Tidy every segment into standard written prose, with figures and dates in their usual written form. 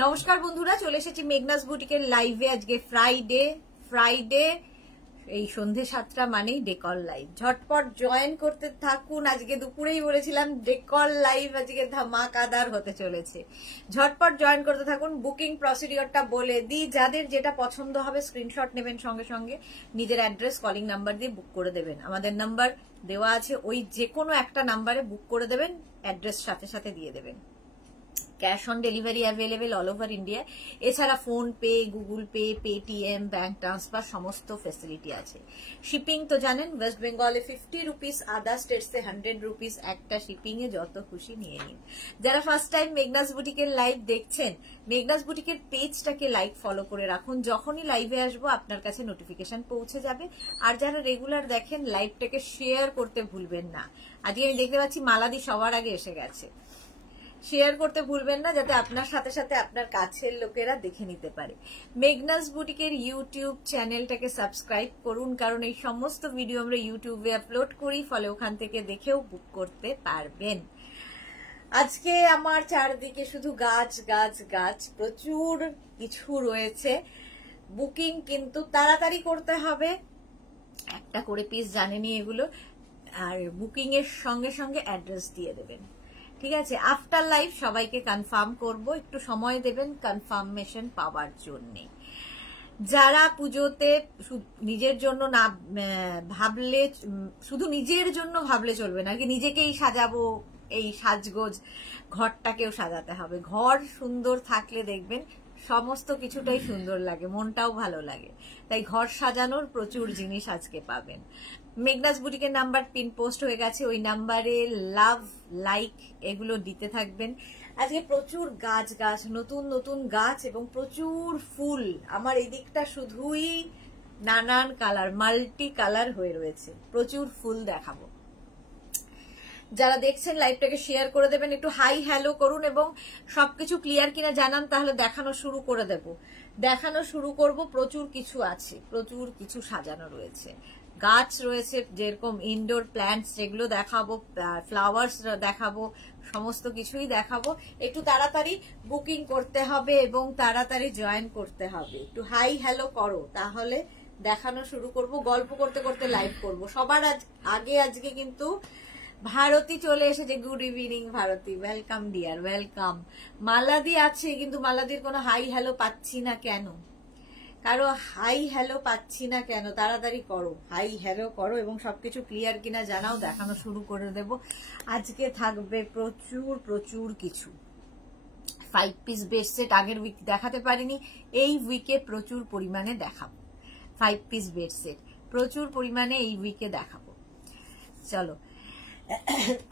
নমস্কার বন্ধুরা, চলে এসেছি মেঘনাস বুটিকের লাইভে। আজকে ফ্রাইডে এই সন্ধে 7টা মানেই ডেকল লাইভ। ঝটপট জয়েন করতে থাকুন। আজকে দুপুরেই বলেছিলাম ডেকল লাইভ আজকে ধামাকাদার হতে চলেছে। ঝটপট জয়েন করতে থাকুন। বুকিং প্রসিডিওরটা বলে দিই, যাদের যেটা পছন্দ হবে স্ক্রিনশট নেবেন, সঙ্গে সঙ্গে নিজের অ্যাড্রেস কলিং নাম্বার দিয়ে বুক করে দেবেন। আমাদের নাম্বার দেওয়া আছে, ওই যে কোনো একটা নাম্বারে বুক করে দেবেন, অ্যাড্রেস সাথে সাথে দিয়ে দেবেন। Cash on delivery available all over India. এছাড়া PhonePe, Google pay, Paytm, bank transfer সমস্ত ফেসিলিটি আছে। শিপিং তো জানেন, ওয়েস্ট বেঙ্গলে 50 রুপিস, আদার স্টেটসে 100 রুপিস। একটা শিপিং এ যত খুশি নিয়ে নিন। যারা ফার্স্ট টাইম মেঘনাস বুটিকের লাইভ দেখছেন, মেঘনাস বুটিকের পেজটাকে লাইক ফলো করে রাখুন। যখনই লাইভে আসবো আপনার কাছে নোটিফিকেশন পৌঁছে যাবে। আর যারা রেগুলার দেখেন, লাইভটাকে শেয়ার করতে ভুলবেন না। আজকে আমি দেখতে পাচ্ছি মালাদি সবার আগে এসে গেছে। শেয়ার করতে ভুলবেন না, যাতে আপনার সাথে সাথে আপনার কাছের লোকেরা দেখে নিতে পারে। মেঘনাস বুটিকের ইউটিউব চ্যানেলটাকে সাবস্ক্রাইব করুন, কারণ এই সমস্ত ভিডিও আমরা ইউটিউবে আপলোড করি, ফলে ওখান থেকে দেখেও বুক করতে পারবেন। আজকে আমার চারদিকে শুধু গাছ গাছ গাছ, প্রচুর কিছু রয়েছে। বুকিং কিন্তু তাড়াতাড়ি করতে হবে, একটা করে পিস জানেনি এগুলো। আর বুকিং এর সঙ্গে সঙ্গে অ্যাড্রেস দিয়ে দেবেন, ঠিক আছে? আফটার লাইভ সবাইকে কনফার্ম করব, একটু সময় দেবেন কনফার্মেশন পাওয়ার জন্য। যারা পুজোতে নিজের জন্য না ভাবলে, শুধু নিজের জন্য ভাবলে চলবে না, কি নিজেকেই সাজাবো, এই সাজগোজ ঘরটাকেও সাজাতে হবে। ঘর সুন্দর থাকলে দেখবেন সমস্ত কিছুটাই সুন্দর লাগে, মনটাও ভালো লাগে। তাই ঘর সাজানোর প্রচুর জিনিস আজকে পাবেন। মেঘনাস বুটিকের নাম্বার পিন পোস্ট হয়ে গেছে, ওই নাম্বারে লাভ, লাইক এগুলো দিতে থাকবেন। আজকে প্রচুর গাছ গাছ, নতুন নতুন গাছ এবং প্রচুর ফুল। আমার এদিকটা শুধুই নানান কালার, মাল্টি কালার হয়ে রয়েছে। প্রচুর ফুল দেখাবো। যারা দেখছেন লাইভটাকে শেয়ার করে দেবেন, একটু হাই হ্যালো করুন এবং সবকিছু ক্লিয়ার কিনা জানান, তাহলে দেখানো শুরু করে দেব। দেখানো শুরু করব। প্রচুর কিছু আছে, প্রচুর কিছু সাজানো রয়েছে। গাছ রয়েছে, যেরকম ইনডোর প্ল্যান্টস যেগুলো দেখাবো, ফ্লাওয়ার্স দেখাবো, সমস্ত কিছুই দেখাবো। একটু তাড়াতাড়ি বুকিং করতে হবে এবং তাড়াতাড়ি জয়েন করতে হবে। একটু হাই হ্যালো করো, তাহলে দেখানো শুরু করব। গল্প করতে করতে লাইভ করব। সবার আগে আজকে কিন্তু ভারতী চলে এসেছে। Good evening Bharati, welcome dear, welcome. মালাদি আছে, কিন্তু মালাদির কোনো হাই হ্যালো পাচ্ছি না কেন? কারো হাই হ্যালো পাচ্ছি না কেন? তাড়াতাড়ি করো, হাই হ্যালো করো এবং সবকিছু ক্লিয়ার কিনা জানাও, দেখানো শুরু করে দেব। আজকে থাকবে প্রচুর প্রচুর কিছু। 5 পিস বেড সেট আগের উইক দেখাতে পারিনি, এই উইকে প্রচুর পরিমাণে দেখাবো। 5 পিস বেড সেট প্রচুর পরিমাণে এই উইকে দেখাবো। চলো,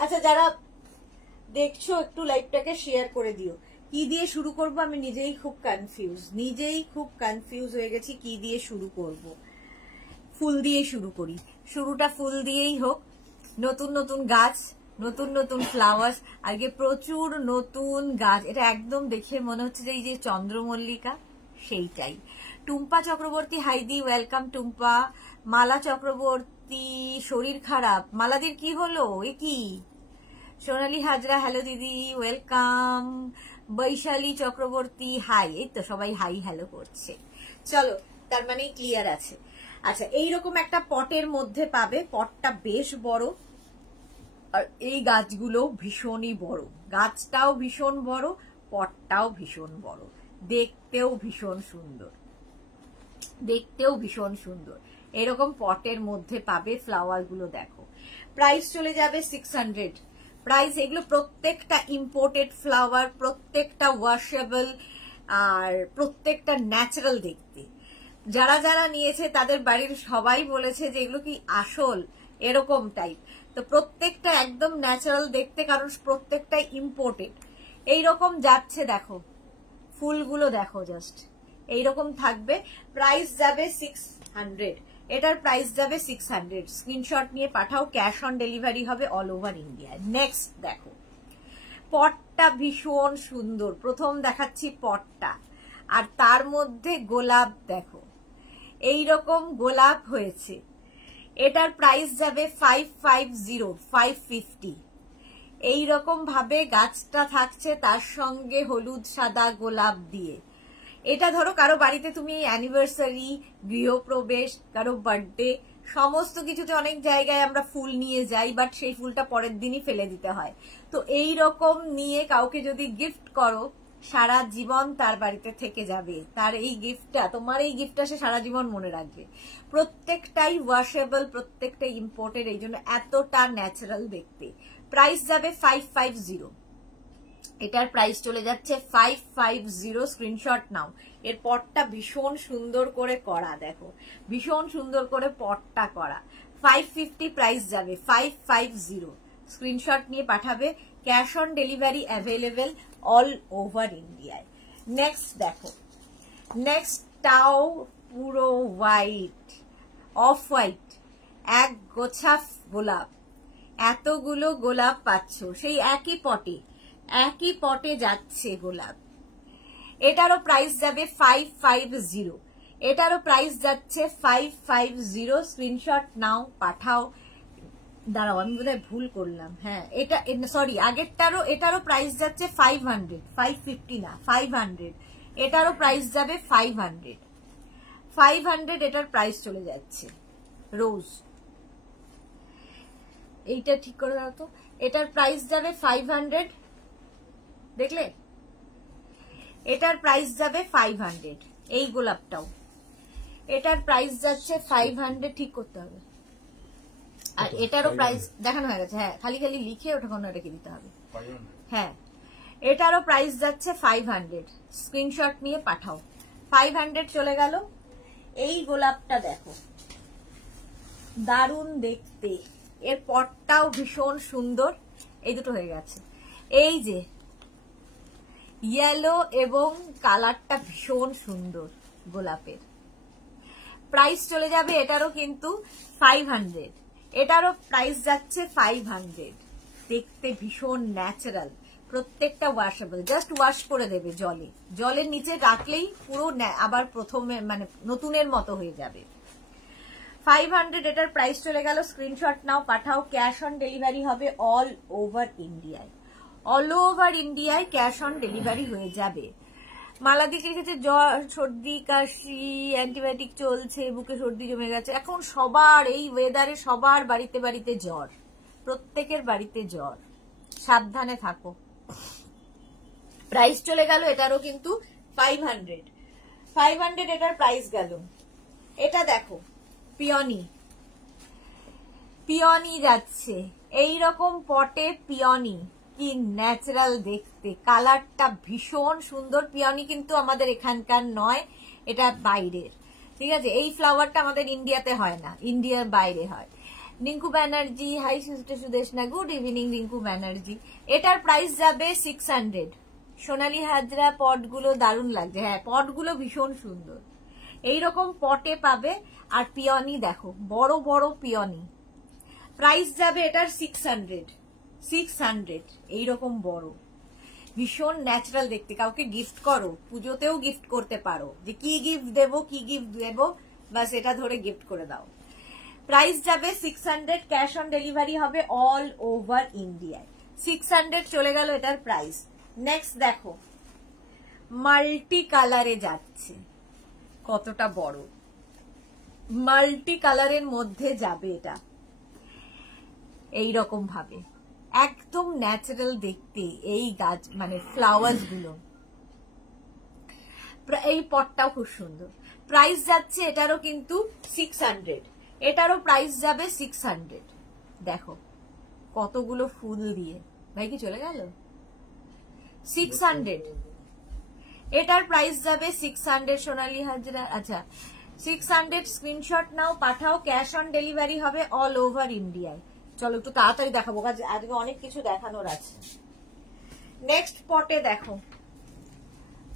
আচ্ছা যারা দেখছো একটু লাইভটাকে শেয়ার করে দিও। কি দিয়ে শুরু করব আমি নিজেই খুব কনফিউজ হয়ে গেছি কি দিয়ে শুরু করব। ফুল দিয়ে শুরু করি, শুরুটা ফুল দিয়েই হোক। নতুন নতুন গাছ, নতুন নতুন ফ্লাওয়ার্স, আজকে প্রচুর নতুন গাছ। এটা একদম দেখে মনে হচ্ছে যে এই যে চন্দ্রমল্লিকা, সেইটাই। টুম্পা চক্রবর্তী হাইদি, ওয়েলকাম টুম্পা। মালা চক্রবর্তী, শরীর খারাপ। মালাদির কি হলো? এ কি? সোনালী হাজরা, হ্যালো দিদি, ওয়েলকাম। বৈশালী চক্রবর্তী, হাই। এই তো সবাই হাই হ্যালো করছে। চলো, তার মানে ক্লিয়ার আছে। আচ্ছা, এইরকম একটা পটের মধ্যে পাবে। পটটা বেশ বড়, আর এই গাছগুলো ভীষণই বড়। গাছটাও ভীষণ বড়, পটটাও ভীষণ বড়, দেখতেও ভীষণ সুন্দর, দেখতেও ভীষণ সুন্দর। এরকম পটের মধ্যে পাবে। ফ্লাওয়ার গুলো দেখো। প্রাইস চলে যাবে 600 প্রাইস। এগুলো প্রত্যেকটা ইম্পোর্টেড ফ্লাওয়ার, প্রত্যেকটা ওয়াশেবল, আর প্রত্যেকটা ন্যাচারাল দেখতে। যারা যারা নিয়েছে তাদের বাড়ির সবাই বলেছে যে এগুলো কি আসল, এরকম টাইপ। তো প্রত্যেকটা একদম ন্যাচারাল দেখতে, কারণ প্রত্যেকটা ইম্পোর্টেড। এইরকম যাচ্ছে, দেখো ফুলগুলো দেখো, জাস্ট এইরকম থাকবে। প্রাইস যাবে 600, এটার প্রাইস যাবে 600। স্ক্রিনশট নিয়ে পাঠাও, ক্যাশ অন ডেলিভারি হবে অল ওভার ইন্ডিয়া। নেক্সট দেখো, পটটা ভীষণ সুন্দর। প্রথম দেখাচ্ছি পটটা, আর তার মধ্যে গোলাপ দেখো, এইরকম গোলাপ হয়েছে। এটার প্রাইস যাবে 550, 550। এই রকম ভাবে গাছটা থাকছে, তার সঙ্গে হলুদ সাদা গোলাপ দিয়ে। এটা ধরো কারো বাড়িতে তুমি অ্যানিভার্সারি, গৃহপ্রবেশ, কারো বার্থডে, সমস্ত কিছুতে অনেক জায়গায় আমরা ফুল নিয়ে যাই, বাট সেই ফুলটা পরের দিনই ফেলে দিতে হয়। তো এই রকম নিয়ে কাউকে যদি গিফট করো, সারা জীবন তার বাড়িতে থেকে যাবে। তার এই গিফটটা, তোমার এই গিফটটা সে সারা জীবন মনে রাখবে। প্রত্যেকটাই ওয়াশেবল, প্রত্যেকটাই ইম্পোর্টেড, এই জন্য এতটা ন্যাচারাল দেখতে। প্রাইস যাবে 550। এটার প্রাইস চলে যাচ্ছে 550। স্ক্রিনশট নাও। এর পটটা ভীষণ সুন্দর করে করা, দেখো ভীষণ সুন্দর করে পটটা করা। 550 প্রাইস যাবে, 550। স্ক্রিনশট নিয়ে পাঠাবে। Cash on delivery available all over ইন্ডিয়ায়। নেক্সট দেখো, নেক্সটটাও পুরো হোয়াইট, অফ হোয়াইট, এক গোছা গোলাপ। এতগুলো গোলাপ পাচ্ছ সেই একই পটে যাচ্ছে গোলাপ। এটারও প্রাইস যাবে 550। এটারও প্রাইস যাচ্ছে 550। স্ক্রিনশট নাও, পাঠাও। দাঁড়াও, আমি বোধহয় ভুল করলাম। হ্যাঁ, এটা সরি, এটারও প্রাইস যাচ্ছে 500, 550 না, 500। এটারও প্রাইস যাবে 500। 500 এটার প্রাইস চলে যাচ্ছে। রোজ, এইটা ঠিক করে দাও তো। এটার প্রাইস যাবে 500, দেখলে? এটার প্রাইস যাবে 500। এই গোলাপটাও, এটার প্রাইস যাচ্ছে 500। ঠিক করতে হবে। আর এটারও প্রাইস দেখানো হয়ে গেছে। হ্যাঁ, খালি খালি লিখে ওটা কোনো রেখে দিতে হবে। হ্যাঁ, এটারও প্রাইস যাচ্ছে 500। স্ক্রিনশট নিয়ে পাঠাও। 500 চলে গেল। এই গোলাপটা দেখো, দারুণ দেখতে। এর পটটাও ভীষণ সুন্দর। এই দুটো হয়ে গেছে। এই যে ইয়েলো এবং কালারটা ভীষণ সুন্দর গোলাপের। প্রাইস চলে যাবে এটারও কিন্তু 500। এটারও প্রাইস যাচ্ছে 500। দেখতে ভীষণ ন্যাচারাল, প্রত্যেকটা ওয়াশেবল। জাস্ট ওয়াশ করে দেবে জলে, জলের নিচে রাখলেই পুরো আবার প্রথমে মানে নতুনের মতো হয়ে যাবে। 500 এটার প্রাইস চলে গেল। স্ক্রিনশট নাও, পাঠাও। ক্যাশ অন ডেলিভারি হবে অল ওভার ইন্ডিয়ায়। অল ওভার ইন্ডিয়ায় ক্যাশ অন ডেলিভারি হয়ে যাবে। মালাদিকে গেছে জ্বর, সর্দি, কাশি, অ্যান্টিবায়োটিক চলছে, বুকে সর্দি জমে গেছে। এখন সবার এই ওয়েদারে সবার বাড়িতে বাড়িতে জ্বর, প্রত্যেকের বাড়িতে জ্বর। সাবধানে থাকো। প্রাইস চলে গেল এটারও কিন্তু 500। 500 এটার প্রাইস গেল। এটা দেখো, পিওনি, পিওনি যাচ্ছে এইরকম পটে। পিওনি কি ন্যাচারাল দেখতে, কালারটা ভীষণ সুন্দর। পিওনি কিন্তু আমাদের এখানকার নয়, এটা বাইরের। ঠিক আছে, এই ফ্লাওয়ারটা আমাদের ইন্ডিয়াতে হয় না, ইন্ডিয়ার বাইরে হয়। Rinku Banerjee, high sister Sudeshna, good evening Rinku Banerjee. এটার প্রাইস যাবে 600। সোনালী হাজরা, পটগুলো দারুণ লাগছে। হ্যাঁ, পটগুলো ভীষণ সুন্দর, এইরকম পটে পাবে। আর পিওনি দেখো, বড় বড় পিওনি। প্রাইস যাবে এটার 600। 600 এইরকম বড়, ভীষণ ন্যাচারাল দেখতে। কাউকে গিফট করো, পুজোতেও গিফট করতে পারো, যে কি গিফট দেবো কি গিফট দেবো, বাস এটা ধরে গিফট করে দাও। প্রাইস যাবে 600। ক্যাশ অন ডেলিভারি হবে অল ওভার ইন্ডিয়ায়। 600 চলে গেল এটার প্রাইস। নেক্সট দেখো, মাল্টি কালারে যাচ্ছে। কতটা বড়, মাল্টি কালারের মধ্যে যাবে এটা এইরকম ভাবে, একদম ন্যাচারাল দেখতে এই গাছ মানে ফ্লাওয়ার্স গুলো। এই পটটাও খুব সুন্দর। প্রাইস যাচ্ছে এটারও কিন্তু 600। এটারও প্রাইস যাবে 600। দেখো কতগুলো ফুল দিয়ে। ভাই কি চলে গেল? 600। এটার প্রাইস যাবে 600। সোনালী হাজরা, আচ্ছা 600। স্ক্রিনশট নাও, পাঠাও। ক্যাশ অন ডেলিভারি হবে অল ওভার ইন্ডিয়ায়। চলো একটু তাড়াতাড়ি দেখাবো, আজকে অনেক কিছু দেখানোর আছে। নেক্সট পটে দেখো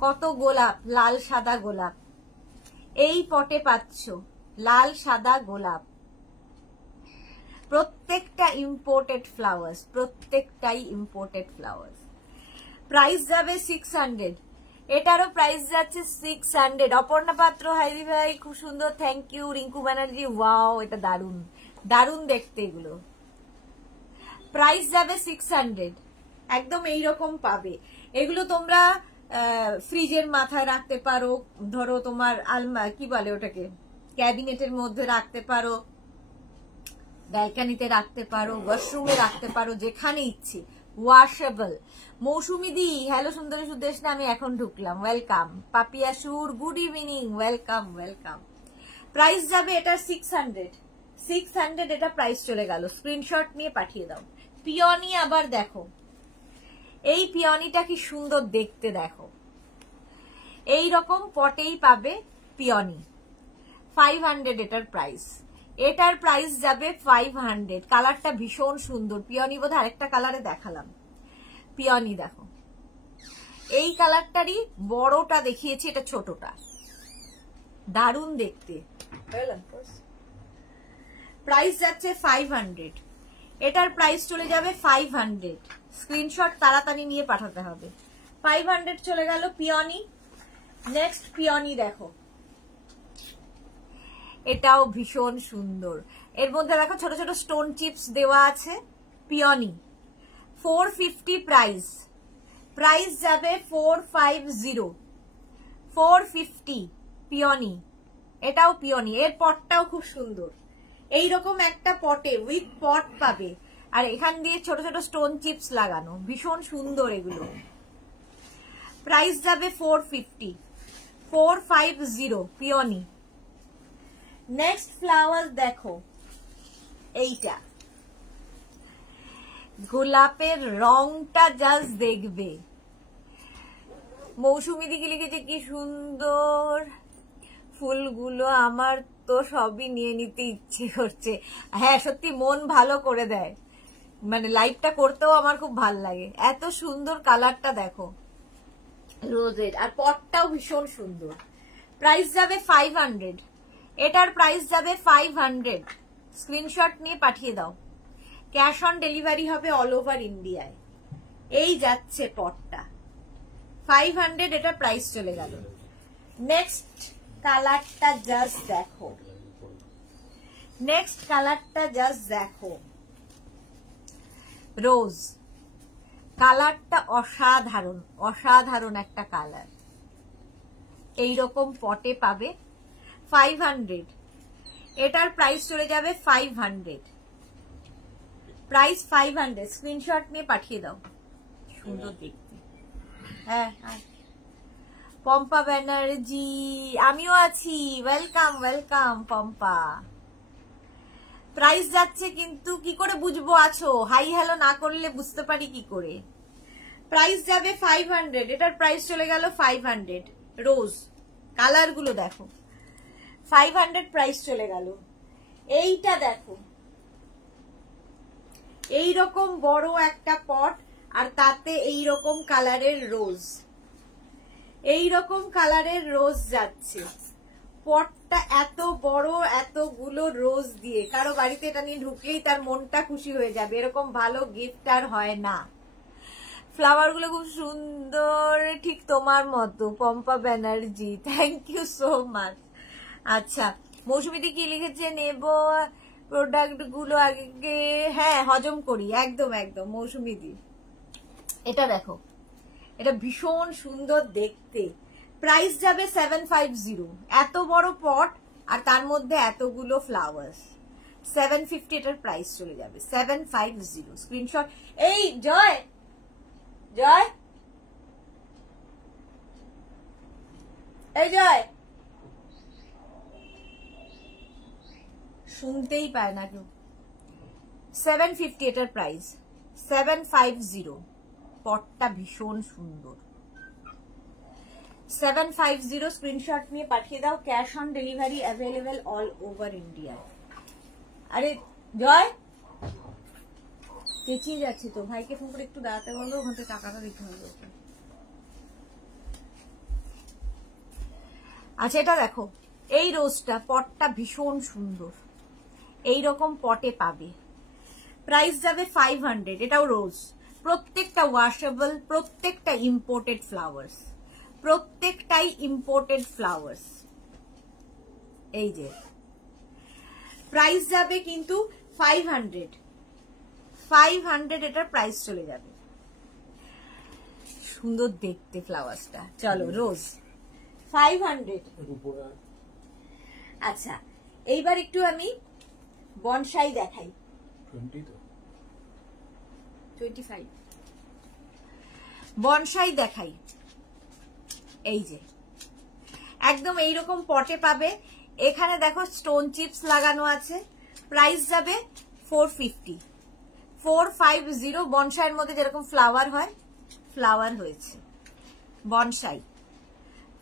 কত গোলাপ, লাল সাদা গোলাপ। এই পটে পাচ্ছ লাল সাদা গোলাপ। প্রত্যেকটা ইম্পোর্টেড ফ্লাওয়ার্স, প্রত্যেকটাই ইম্পোর্টেড ফ্লাওয়ার্স। প্রাইস যাবে 600। এটারও প্রাইস যাচ্ছে 600। অপর্ণা পাত্র, হাইদি ভাই খুব সুন্দর, thank you. Rinku Banerjee, wow এটা দারুণ, দারুণ দেখতে এগুলো। প্রাইস যাবে 600, একদম এইরকম পাবে। এগুলো তোমরা ফ্রিজের মাথায় রাখতে পারো, ধরো তোমার কি বলে ওটাকে, ক্যাবিনেটের মধ্যে রাখতে পারো, ব্যালকানিতে রাখতে পারো, ওয়াশরুমে রাখতে পারো, যেখানে ইচ্ছে। ওয়াশেবল। মৌসুমি দি, হ্যালো সুন্দরী সুদেশনা, আমি এখন ঢুকলাম, ওয়েলকাম। পাপিয়া সুর, good evening, welcome welcome. Price যাবে এটা 600, এটা প্রাইস চলে গেল। স্ক্রিনশট নিয়ে পাঠিয়ে দাও। পিওনি আবার দেখো, এই পিওনিটা কি সুন্দর দেখতে, দেখো এই রকম পটেই পাবে পিওনি। 500 এটার প্রাইস, এটার প্রাইস যাবে 500। কালারটা ভীষণ সুন্দর। পিওনি বোধহয় আরেকটা কালারে দেখালাম, পিওনি দেখো, এই কালারটারই বড়টা দেখিয়েছি, এটা ছোটটা, দারুণ দেখতে। প্রাইস যাচ্ছে 500, এটার প্রাইস চলে যাবে 500। স্ক্রিনশট তাড়াতাড়ি নিয়ে পাঠাতে হবে। 500 চলে গেল পিওনি। নেক্সট পিওনি দেখো, এটাও ভীষণ সুন্দর। এর মধ্যে দেখো ছোট ছোট স্টোন চিপস দেওয়া আছে। পিওনি 450 প্রাইস, প্রাইস যাবে 450 পিওনি। এটাও পিওনি, এর পটটাও খুব সুন্দর। এইরকম একটা পটে উইথ পট পাবে, আর এখান দিয়ে ছোট ছোট স্টোন চিপস লাগানো, ভীষণ সুন্দর এগুলো। প্রাইস যাবে 450 পিওনি। নেক্সট ফ্লাওয়ার দেখো, এইটা গোলাপের রংটা জাস্ট দেখবে। মৌসুমি দিকে লিখেছে কি সুন্দর ফুলগুলো, আমার তো সবই নিয়ে নিতে ইচ্ছে করছে। হ্যাঁ সত্যি মন ভালো করে দেয়, মানে লাইভটা করতেও আমার খুব ভাল লাগে। এত সুন্দর কালারটা দেখো রোজের, আর পটটাও ভীষণ সুন্দর। প্রাইস যাবে 500, এটার প্রাইস যাবে 500। স্ক্রিনশট নিয়ে পাঠিয়ে দাও। ক্যাশ অন ডেলিভারি হবে অল ওভার ইন্ডিয়ায়। এই যাচ্ছে পটটা 500, এটা প্রাইস চলে গেল। নেক্সট কালারটা জাস্ট দেখো, নেক্সট কালারটা জাস্ট দেখো, রোজ। কালারটা অসাধারণ, অসাধারণ একটা কালার। এইরকম পটে পাবে 500, এটার প্রাইস চলে যাবে 500। প্রাইস 500, স্ক্রিনশট নিয়ে পাঠিয়ে দাও। সুন্দর দেখতে। হ্যাঁ পম্পা ব্যানার্জি, আমিও আছি, ওয়েলকাম ওয়েলকাম পম্পা। প্রাইস যাচ্ছে কিন্তু কি করে বুঝবো আছো, হাই হ্যালো না করলে বুঝতে পারি কি করে। প্রাইস যাবে 500, এটার প্রাইস চলে গেল 500। রোজ কালার গুলো দেখো, 500 প্রাইস চলে গেল। এইটা দেখো, এইরকম বড় একটা পট, আর তাতে এইরকম কালারের রোজ, এইরকম কালারের রোজ যাচ্ছে। পটটা এত বড়, এতগুলো রোজ দিয়ে কারো বাড়িতে এটা নিয়ে ঢুকলেই তার মনটা খুশি হয়ে যাবে। এরকম ভালো গিফট আর হয় না। ফ্লাওয়ার গুলো খুব সুন্দর, ঠিক তোমার মতো Pampa Banerjee, thank you so much. আচ্ছা মৌসুমিদি কি লিখেছে, নেব প্রোডাক্ট গুলো আগে, হ্যাঁ হজম করি, একদম একদম মৌসুমিদি। এটা দেখো, এটা ভীষণ সুন্দর দেখতে। প্রাইস যাবে 750, এত বড় পট আর তার মধ্যে এতগুলো ফ্লাওয়ার্স। 750 এটার প্রাইস চলে যাবে, 750। স্ক্রিনশট। এই জয়, জয়, এই জয়, শুনতেই পায় না কেউ। 750 এটার প্রাইস, 750। পটটা ভীষণ সুন্দর। 750 স্ক্রিনশট নিয়ে পাঠিয়ে দাও। Cash on delivery available all over India. আরে জয়, পেঁচিয়ে যাচ্ছি তো, ভাইকে ফোন করে একটু দাঁড়াতে বলো, ওখান থেকে টাকাটা দিতে হবে। আচ্ছা এটা দেখো, এই রোজটা, পটটা ভীষণ সুন্দর, এইরকম পটে পাবে। প্রাইস যাবে 500, এটাও রোজ। প্রত্যেকটা ওয়াশেবল, প্রত্যেকটা ইম্পোর্টেড ফ্লাওয়ার্স, প্রত্যেকটাই ইম্পোর্টেড ফ্লাওয়ার্স। এই যে প্রাইস যাবে কিন্তু 500, 500 এটার প্রাইস চলে যাবে। সুন্দর দেখতে ফ্লাওয়ার্সটা। চলো রোজ 500। আচ্ছা এইবার একটু আমি বনসাই দেখাই। 25 বনসাই দেখাই। এই যে একদম এইরকম পটে পাবে। এখানে দেখো স্টোন চিপস লাগানো আছে। প্রাইস যাবে 450। 450 বনসাইয়ের মধ্যে যেরকম ফ্লাওয়ার হয়, ফ্লাওয়ার হয়েছে বনসাই।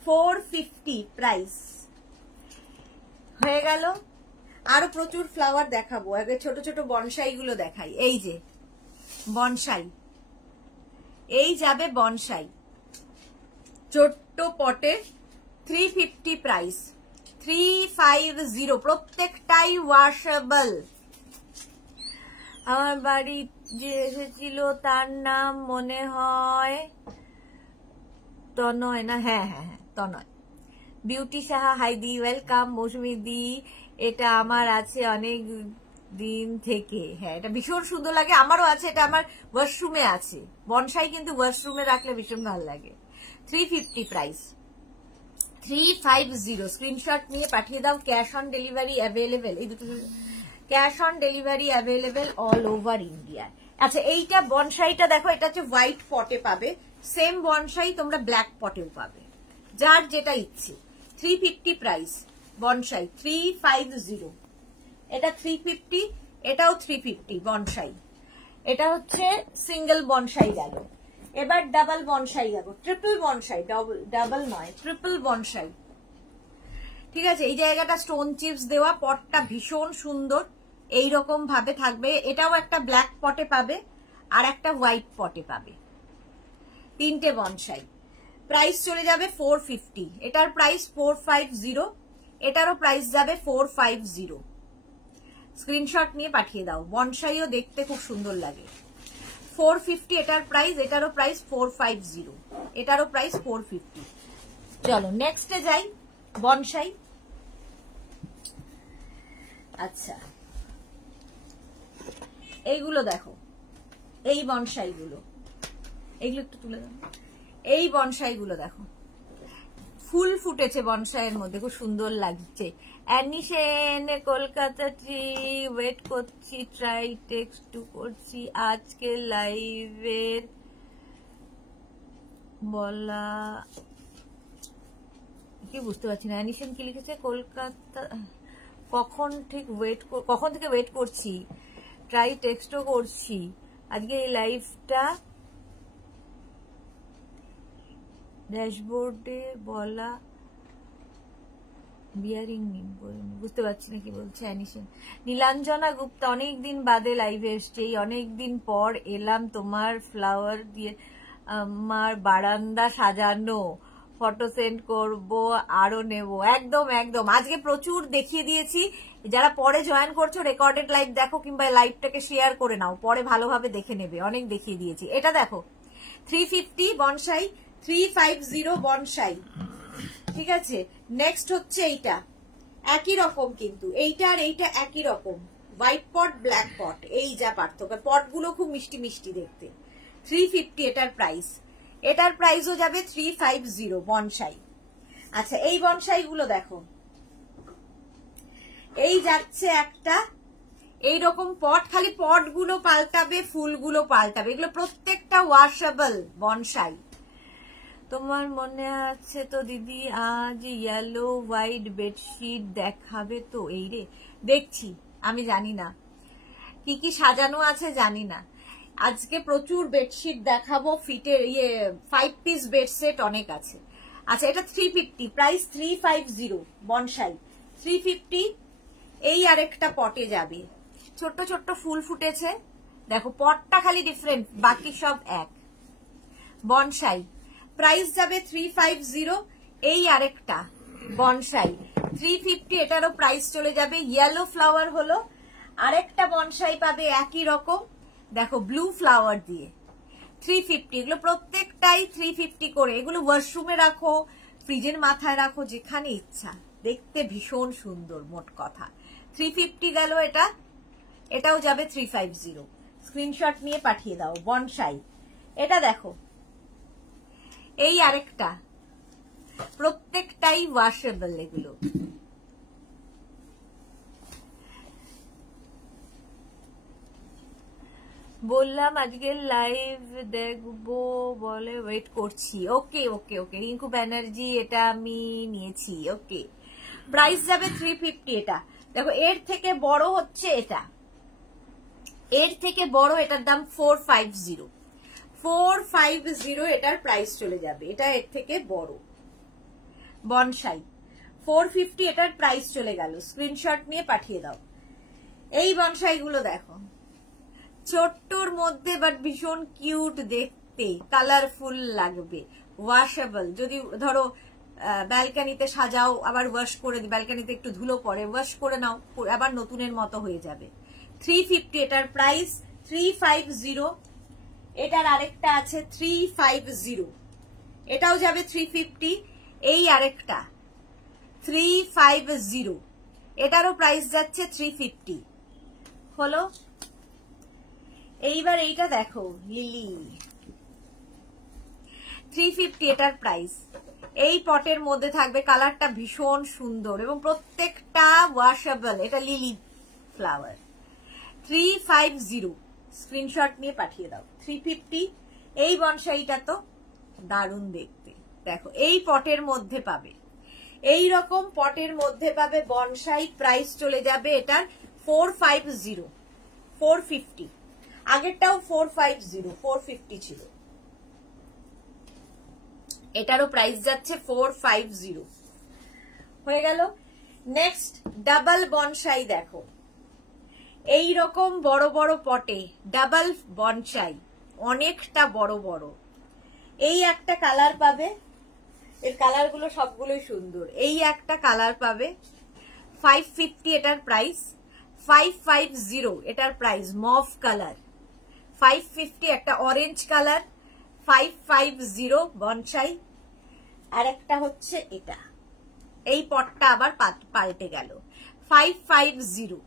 450 প্রাইস হয়ে গেল। আরো প্রচুর ফ্লাওয়ার দেখাবো। আগে ছোট ছোট বনসাই গুলো দেখাই। এই যে বনসাই, এই যাবে বনসাই ছোট্ট পটে 350 প্রাইস। 350 প্রত্যেকটাই ওয়াশেবল। আমার বাড়ি যে এসেছিল তার নাম মনে হয় তনয় না? হ্যাঁ হ্যাঁ হ্যাঁ তনয়। বিউটি সাহা হাই দি, ওয়েলকাম। মৌসুমী দি, এটা আমার আছে অনেক দিন থেকে। হ্যাঁ এটা ভীষণ সুন্দর লাগে, আমারও আছে। এটা আমার ওয়াশরুমে আছে। বনসাই কিন্তু ওয়াশরুমে রাখলে ভীষণ ভালো লাগে। 350 প্রাইস। 350 স্ক্রিনশট নিয়ে পাঠিয়ে দাও। Cash on delivery available. এই দুটো cash on delivery available all over India. আচ্ছা এইটা বনসাইটা দেখো, এটা হচ্ছে হোয়াইট পটে পাবে। সেম বনসাই তোমরা ব্ল্যাক পটেও পাবে, যার যেটা ইচ্ছে। 350 প্রাইস বনসাই। 350 এটা 350, এটাও 350 বনসাই। এটা হচ্ছে সিঙ্গেল বনসাই গেল। এবার ডাবল বনসাই যাব। ট্রিপল বনসাই, ডাবল নয়, ট্রিপল বনসাই। ঠিক আছে, এই জায়গাটা স্টোন চিপস দেওয়া। পটটা ভীষণ সুন্দর, এইরকম ভাবে থাকবে। এটাও একটা ব্ল্যাক পটে পাবে আর একটা হোয়াইট পটে পাবে। তিনটে বনসাই। প্রাইস চলে যাবে 450। এটার প্রাইস 450, এটারও প্রাইস যাবে 450। স্ক্রিনশট নিয়ে পাঠিয়ে দাও। বনসাইও দেখতে খুব সুন্দর লাগে। 450 এটার প্রাইস, এটারও প্রাইস 450, এটারও প্রাইস 450। চলো নেক্সটে যাই। বনসাই। আচ্ছা এইগুলো দেখো, এই বনসাই গুলো, এইগুলো একটু তুলে দাও। এই বনসাই গুলো দেখো, ফুল ফুটেছে বনসাইয়ের মধ্যে, খুব সুন্দর লাগছে। অ্যানিশেন কলকাতা ট্রি ওয়েট করছি, ট্রাই টেক্সট করছি আজকে লাইভের বলা কি বুঝতে পারছি না। অ্যানিশেন কি লিখেছে? কলকাতা কখন থেকে ওয়েট করছি, ট্রাই টেক্সটও করছি আজকে এই লাইভটা ড্যাশবোর্ডে বলা বিয়ারিং বুঝতে পারছি না কি বলছে অ্যানিশেন। নীলাঞ্জনা গুপ্তা, অনেকদিন বাদে লাইভে এসছে। এই অনেকদিন পর এলাম তোমার ফ্লাওয়ার দিয়ে আমার বারান্দা সাজানো, ফটো সেন্ড করব, আরো নেব। একদম একদম, আজকে প্রচুর দেখিয়ে দিয়েছি। যারা পরে জয়েন করছো রেকর্ডেড লাইভ দেখো, কিংবা লাইভটাকে শেয়ার করে নাও, পরে ভালোভাবে দেখে নেবে। অনেক দেখিয়ে দিয়েছি। এটা দেখো 350 বনসাই, 350 বনসাই। ঠিক আছে, নেক্সট হচ্ছে এইটা একই রকম, কিন্তু এইটা আর এইটা একই রকম। হোয়াইট পট ব্ল্যাক পট, এই যা পার্থক্য। পটগুলো খুব মিষ্টি মিষ্টি দেখতে। 350 এটার প্রাইস, এটার প্রাইসও যাবে 350 বনসাই। আচ্ছা এই বনসাই গুলো দেখো, এই যাচ্ছে একটা এইরকম পট, খালি পট গুলো পাল্টাবে, ফুলগুলো পাল্টাবে। এগুলো প্রত্যেকটা ওয়াশেবল বনসাই। তোমার মনে আছে তো দিদি, আজ ইয়েলো হোয়াইট বেডশিট দেখাবে তো? এই রে দেখছি, আমি জানি না কি কি সাজানো আছে, জানি না। আজকে প্রচুর বেডশিট দেখাবো। ফিটের 5 পিস বেড সেট অনেক আছে। আচ্ছা এটা 350 প্রাইস, 350 বনসাই 350। এই আরেকটা পটে যাবে, ছোট্ট ছোট্ট ফুল ফুটেছে দেখো, পটটা খালি ডিফারেন্ট, বাকি সব এক। বনসাই প্রাইস যাবে 350। এই আরেকটা বনসাই 350, এটারও প্রাইস চলে যাবে। ইয়েলো ফ্লাওয়ার হলো। আরেকটা বনসাই পাবে একই রকম, দেখো ব্লু ফ্লাওয়ার দিয়ে, 350। এগুলো প্রত্যেকটাই 350 করে। এগুলো ওয়াশরুমে রাখো, ফ্রিজের মাথায় রাখো, যেখানে ইচ্ছা। দেখতে ভীষণ সুন্দর। মোট কথা 350 গেল এটা, এটাও যাবে 350। স্ক্রিনশট নিয়ে পাঠিয়ে দাও। বনসাই, এটা দেখো, এই আরেকটা, প্রত্যেকটাই ওয়াশেবল এগুলো। বললাম আজকে লাইভ দেখবো বলে ওয়েট করছি। ওকে ওকে ওকে, রিঙ্কু ব্যানার্জি, এটা আমি নিয়েছি। ওকে, প্রাইস যাবে 350। এটা দেখো, এর থেকে বড় হচ্ছে এটা, এর থেকে বড়, এটার দাম 450। 450 এটার প্রাইস চলে যাবে। এটা এর থেকে বড় বনসাই, 450 এটার প্রাইস চলে গেল। স্ক্রিনশট নিয়ে পাঠিয়ে দাও। এই বনসাই গুলো দেখো, ছোট্টর মধ্যে বাট ভীষণ কিউট দেখতে, কালারফুল লাগবে, ওয়াশেবল। যদি ধরো ব্যালকানিতে সাজাও, আবার ওয়াশ করে দি, ব্যালকানিতে একটু ধুলো পড়ে, ওয়াশ করে নাও, আবার নতুনের মতো হয়ে যাবে। 350 এটার প্রাইস। 350। এটার আরেকটা আছে 350, এটাও যাবে 350। এই আরেকটা 350, এটারও প্রাইস যাচ্ছে 350। হলো, এইবার এইটা দেখো, লিলি, 350 এটার প্রাইস। এই পটের মধ্যে থাকবে, কালারটা ভীষণ সুন্দর এবং প্রত্যেকটা ওয়াশেবল। এটা লিলি ফ্লাওয়ার। 350, স্ক্রিনশট নিয়ে পাঠিয়ে দাও। 350। এই বনসাইটা তো দারুণ দেখতে, দেখো এই পটের মধ্যে পাবে, এই রকম পটের মধ্যে পাবে বনসাই। প্রাইস চলে যাবে এটার 450, 450। আগেরটাও 450, 450 ছিল, এটারও প্রাইস যাচ্ছে 450। হয়ে গেল। নেক্সট ডাবল বনসাই দেখো, এই রকম বড় বড় পটে ডাবল বনসাই, অনেকটা বড় বড়। এই একটা কালার পাবে, এর কালার গুলো সবগুলোই সুন্দর। এই একটা কালার পাবে, 550 এটার প্রাইস। 550 এটার প্রাইস, মভ কালার, 550। একটা অরেঞ্জ কালার, 550 বনসাই। আর একটা হচ্ছে এটা, এই পটটা আবার পাল্টে গেল, 550।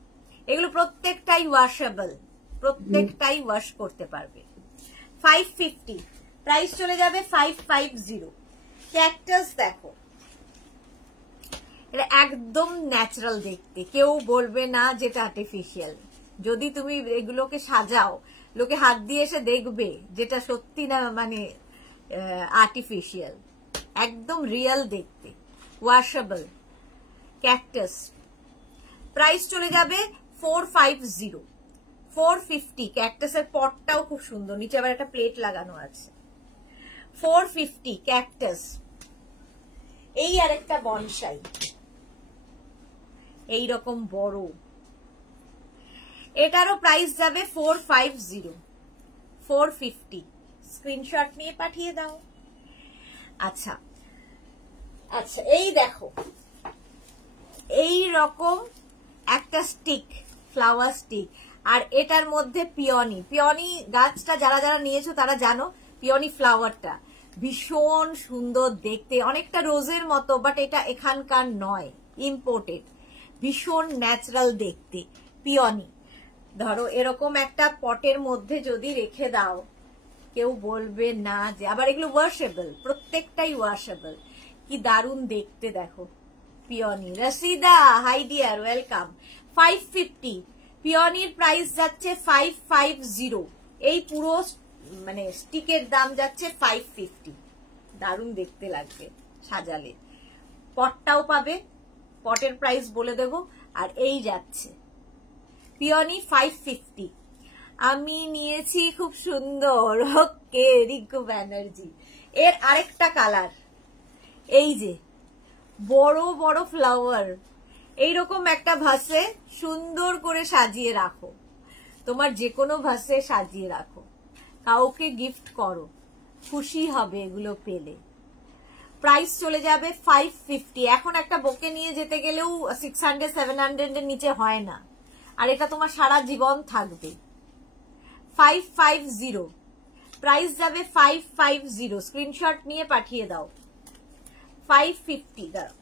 এগুলো প্রত্যেকটাই ওয়াশেবল, প্রত্যেকটাই ওয়াশ করতে পারবে। 550 প্রাইস চলে যাবে 550। ক্যাকটাস দেখো, এটা একদম ন্যাচারাল দেখতে, কেউ বলবে না যেটা আর্টিফিশিয়াল। যদি তুমি এগুলোকে সাজাও, লোকে হাত দিয়ে এসে দেখবে যেটা সত্যি না, মানে আর্টিফিশিয়াল, একদম রিয়েল দেখতে, ওয়াশেবল ক্যাকটাস। প্রাইস চলে যাবে 450, 450। ক্যাকটাসের পটটাও খুব সুন্দর, নিচে আবার একটা প্লেট লাগানো আছে। 450 ক্যাকটাস। এই আরেকটা বনসাই, এইরকম বড়, এটারও প্রাইস যাবে 450, 450। স্ক্রিনশট নিয়ে পাঠিয়ে দাও। আচ্ছা আচ্ছা, এই দেখো, এই রকম একটা স্টিক, ফ্লাওয়ার স্টিক, আর এটার মধ্যে পিওনি। পিওনি গাছটা যারা যারা নিয়েছো তারা জানো, পিওনি ফ্লাওয়ারটা ভীষণ সুন্দর দেখতে, অনেকটা রোজের মতো, বাট এটা এখানকার নয়, ইম্পোর্টেড, ভীষণ ন্যাচারাল দেখতে পিওনি। ধরো এরকম একটা পটের মধ্যে যদি রেখে দাও, কেউ বলবে না যে, আবার এগুলো ওয়াশেবল, প্রত্যেকটাই ওয়াশেবল। কি দারুণ দেখতে দেখো peony. Rashida, hi dear, welcome. 550 পিওনির প্রাইস যাচ্ছে 550। এই পুরো মানে স্টিকের দাম যাচ্ছে 550। দারুণ দেখতে লাগবে সাজালে। পটটাও পাবে, পটের প্রাইস বলে দেব। আর এই যাচ্ছে পিওনি 550। আমি নিয়েছি, খুব সুন্দর। ওকে, রিঙ্কু ব্যানার্জি। এর আরেকটা কালার, এই যে বড় বড় ফ্লাওয়ার, এইরকম একটা ভাসে সুন্দর করে সাজিয়ে রাখো, তোমার যে কোনো ভাসে সাজিয়ে রাখো, কাউকে গিফট করো, খুশি হবে এগুলো পেলে। প্রাইস চলে যাবে 550। এখন একটা বোকে নিয়ে যেতে গেলেও 600, 700 এর নিচে হয় না, আর এটা তোমার সারা জীবন থাকবে। 550 প্রাইস যাবে 550। স্ক্রিনশট নিয়ে পাঠিয়ে দাও। 550। দাঁড়াও,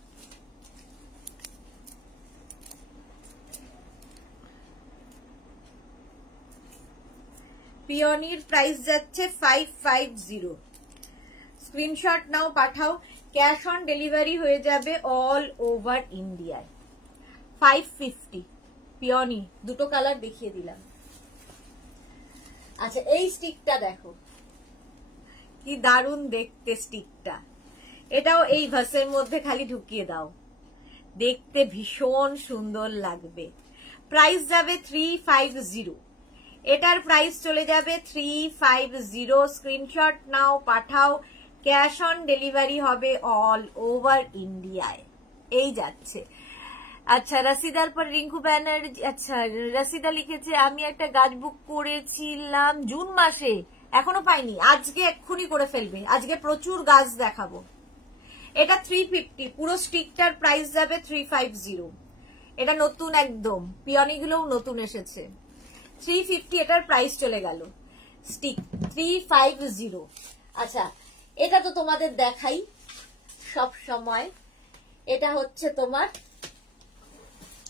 পিওনির প্রাইস যাচ্ছে 550। স্ক্রিনশট নাও, পাঠাও। ক্যাশ অন ডেলিভারি হয়ে যাবে অল ওভার ইন্ডিয়ায়। 550 পিওনি, দুটো কালার দেখিয়ে দিলাম। আচ্ছা, এই স্টিকটা দেখো কি দারুণ দেখতে স্টিকটা। এটাও এই ভাসের মধ্যে খালি ঢুকিয়ে দাও, দেখতে ভীষণ সুন্দর লাগবে। প্রাইস যাবে 350। এটার প্রাইস চলে যাবে 350। স্ক্রিনশট নাও, পাঠাও। ক্যাশ অন ডেলিভারি হবে অল ওভার ইন্ডিয়ায়। এই যাচ্ছে। আচ্ছা, রাশিদার পর রিঙ্কু ব্যানার্জি। আচ্ছা, রাশিদা লিখেছে আমি একটা গাছ বুক করেছিলাম জুন মাসে, এখনো পাইনি। আজকে এক্ষুনি করে ফেলবে, আজকে প্রচুর গাছ দেখাবো। এটা 350, পুরো স্টিকটার প্রাইস যাবে 350। এটা নতুন একদম, পিওনি গুলোও নতুন এসেছে। 350 এটার প্রাইস চলে গেল। স্টিক 350। আচ্ছা, এটা তো তোমাদের দেখাই সব সময়। এটা হচ্ছে তোমার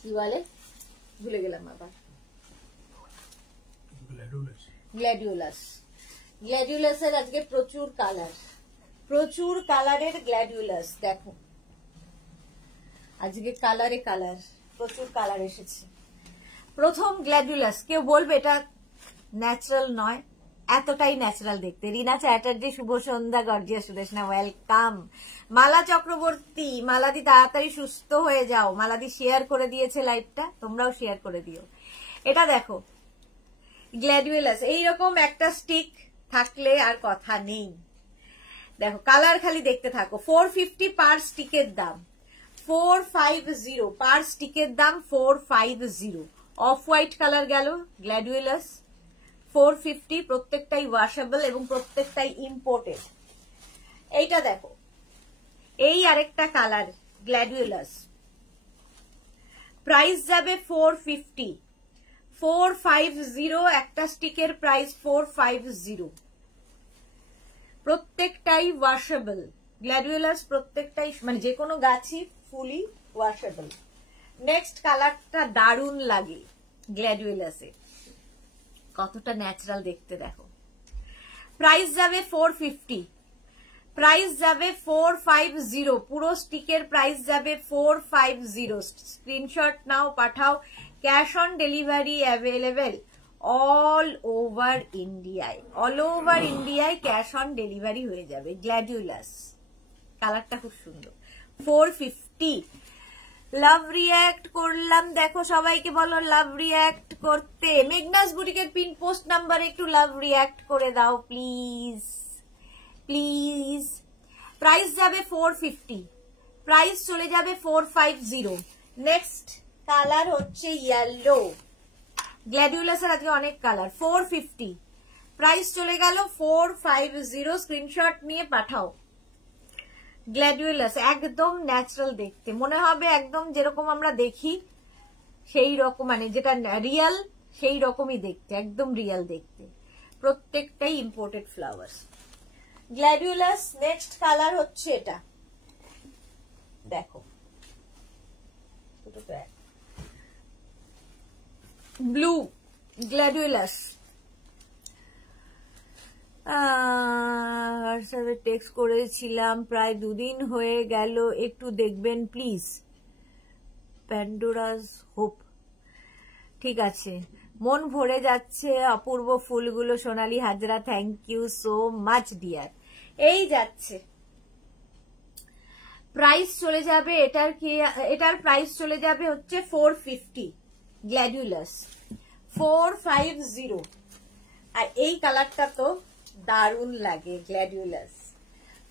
কি বলে, ভুলে গেলাম আবার, গ্ল্যাডিওলাস। গ্ল্যাডিওলাসের আজকে প্রচুর কালার, প্রচুর কালারের গ্ল্যাডিওলাস। দেখো আজকে কালারে কালার, প্রচুর কালার এসেছে। প্রথম গ্ল্যাডিওলাস। কেউ বলবে এটা ন্যাচারাল নয়, এতটাই ন্যাচারাল দেখতে। রিনা চ্যাটার্জি, শুভ সন্ধ্যা। গর্জিয়া সুদেশনা, ওয়েলকাম। মালা চক্রবর্তী, মালাদি তাড়াতাড়ি সুস্থ হয়ে যাও। মালাদি শেয়ার করে দিয়েছে লাইভটা, তোমরাও শেয়ার করে দিও। এটা দেখো গ্ল্যাডিওলাস, এইরকম একটা স্টিক থাকলে আর কথা নেই। দেখো কালার খালি দেখতে থাকো। 450 পার স্টিকের দাম, 450 পার স্টিকের দাম, 450। অফ হোয়াইট কালার গেল গ্ল্যাডিওলাস 450। প্রত্যেকটাই ওয়াশেবল এবং প্রত্যেকটাই ইম্পোর্টেড। এইটা দেখো, এই আরেকটা কালার গ্ল্যাডিওলাস, প্রাইস যাবে 450। 450 একটা স্টিকের প্রাইস 450। প্রত্যেকটাই ওয়াশেবল গ্ল্যাডিওলাস, প্রত্যেকটাই মানে যে কোনো গাছই ফুলি ওয়াশেবল। নেক্সট কালারটা দারুণ লাগে গ্ল্যাডিওলাসে, কতটা ন্যাচারাল দেখতে দেখো। প্রাইস যাবে 450। প্রাইস যাবে 450, পুরো স্টিকের প্রাইস যাবে 450। স্ক্রিনশট নাও, পাঠাও। Cash on delivery available all over ইন্ডিয়ায়। অল ওভার ইন্ডিয়ায় ক্যাশ অন ডেলিভারি হয়ে যাবে। গ্ল্যাডিওলাস কালারটা খুব সুন্দর। 450। লাভ রিঅ্যাক্ট করলাম, দেখো সবাইকে বলো লাভ রিঅ্যাক্ট করতে। মেঘনাস বুটিকের পিন পোস্ট নাম্বারে একটু লাভ রিঅ্যাক্ট করে দাও প্লিজ প্লিজ। প্রাইস যাবে 450, প্রাইস চলে যাবে 450। নেক্সট কালার হচ্ছে ইয়েলো। গ্ল্যাডিওলাসের আজকে অনেক কালার। 450 প্রাইস চলে গেল 450। স্ক্রিনশট নিয়ে পাঠাও। গ্ল্যাডিওলাস একদম ন্যাচারাল দেখতে, মনে হবে একদম যেরকম আমরা দেখি সেই রকম, মানে যেটা রিয়াল সেই রকমই দেখতে, একদম রিয়াল দেখতে। প্রত্যেকটাই imported flowers gladiolus. Next colour হচ্ছে এটা, দেখো ব্লু গ্ল্যাডিওলাস। হোয়াটসঅ্যাপে টেক্সট করেছিলাম, প্রায় 2 দিন হয়ে গেল, একটু দেখবেন প্লিজ। Pandora's hope. ঠিক আছে, মন ভরে যাচ্ছে অপূর্ব ফুলগুলো। Sonali Hazra, thank you so much dear. এই যাচ্ছে, প্রাইস চলে যাবে এটার কি, এটার প্রাইস চলে যাবে হচ্ছে 450। গ্ল্যাডিওলাস 450। আর এই কালারটা তো দারুণ লাগে গ্ল্যাডিওলাস।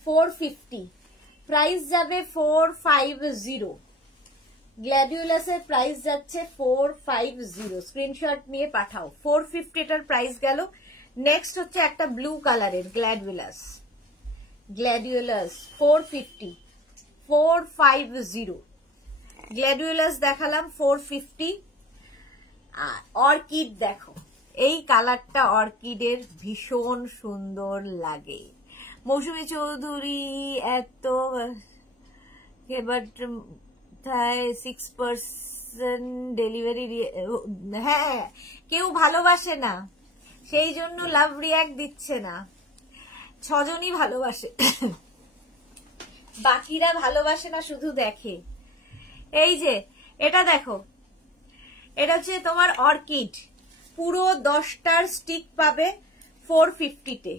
450 প্রাইস যাবে 450। গ্ল্যাডিওলাসের প্রাইস যাচ্ছে 450। স্ক্রিনশট নিয়ে পাঠাও। 450 এটার প্রাইস গেল। নেক্সট হচ্ছে একটা ব্লু কালারের গ্ল্যাডিওলাস। গ্ল্যাডিওলাস 450, 450। গ্ল্যাডিওলাস দেখালাম 450। আর অর্কিড দেখো, এই কালারটা অর্কিডের ভীষণ সুন্দর লাগে। মৌসুমী চৌধুরী, এত বাট 6% ডেলিভারি। হ্যাঁ, কেউ ভালোবাসে না, সেই জন্য লাভ রিয়াক্ট দিচ্ছে না। 6 জনই ভালোবাসে, বাকিরা ভালোবাসে না, শুধু দেখে। এই যে এটা দেখো, এটা হচ্ছে তোমার অর্কিড, পুরো 10টার স্টিক পাবে 450-তে।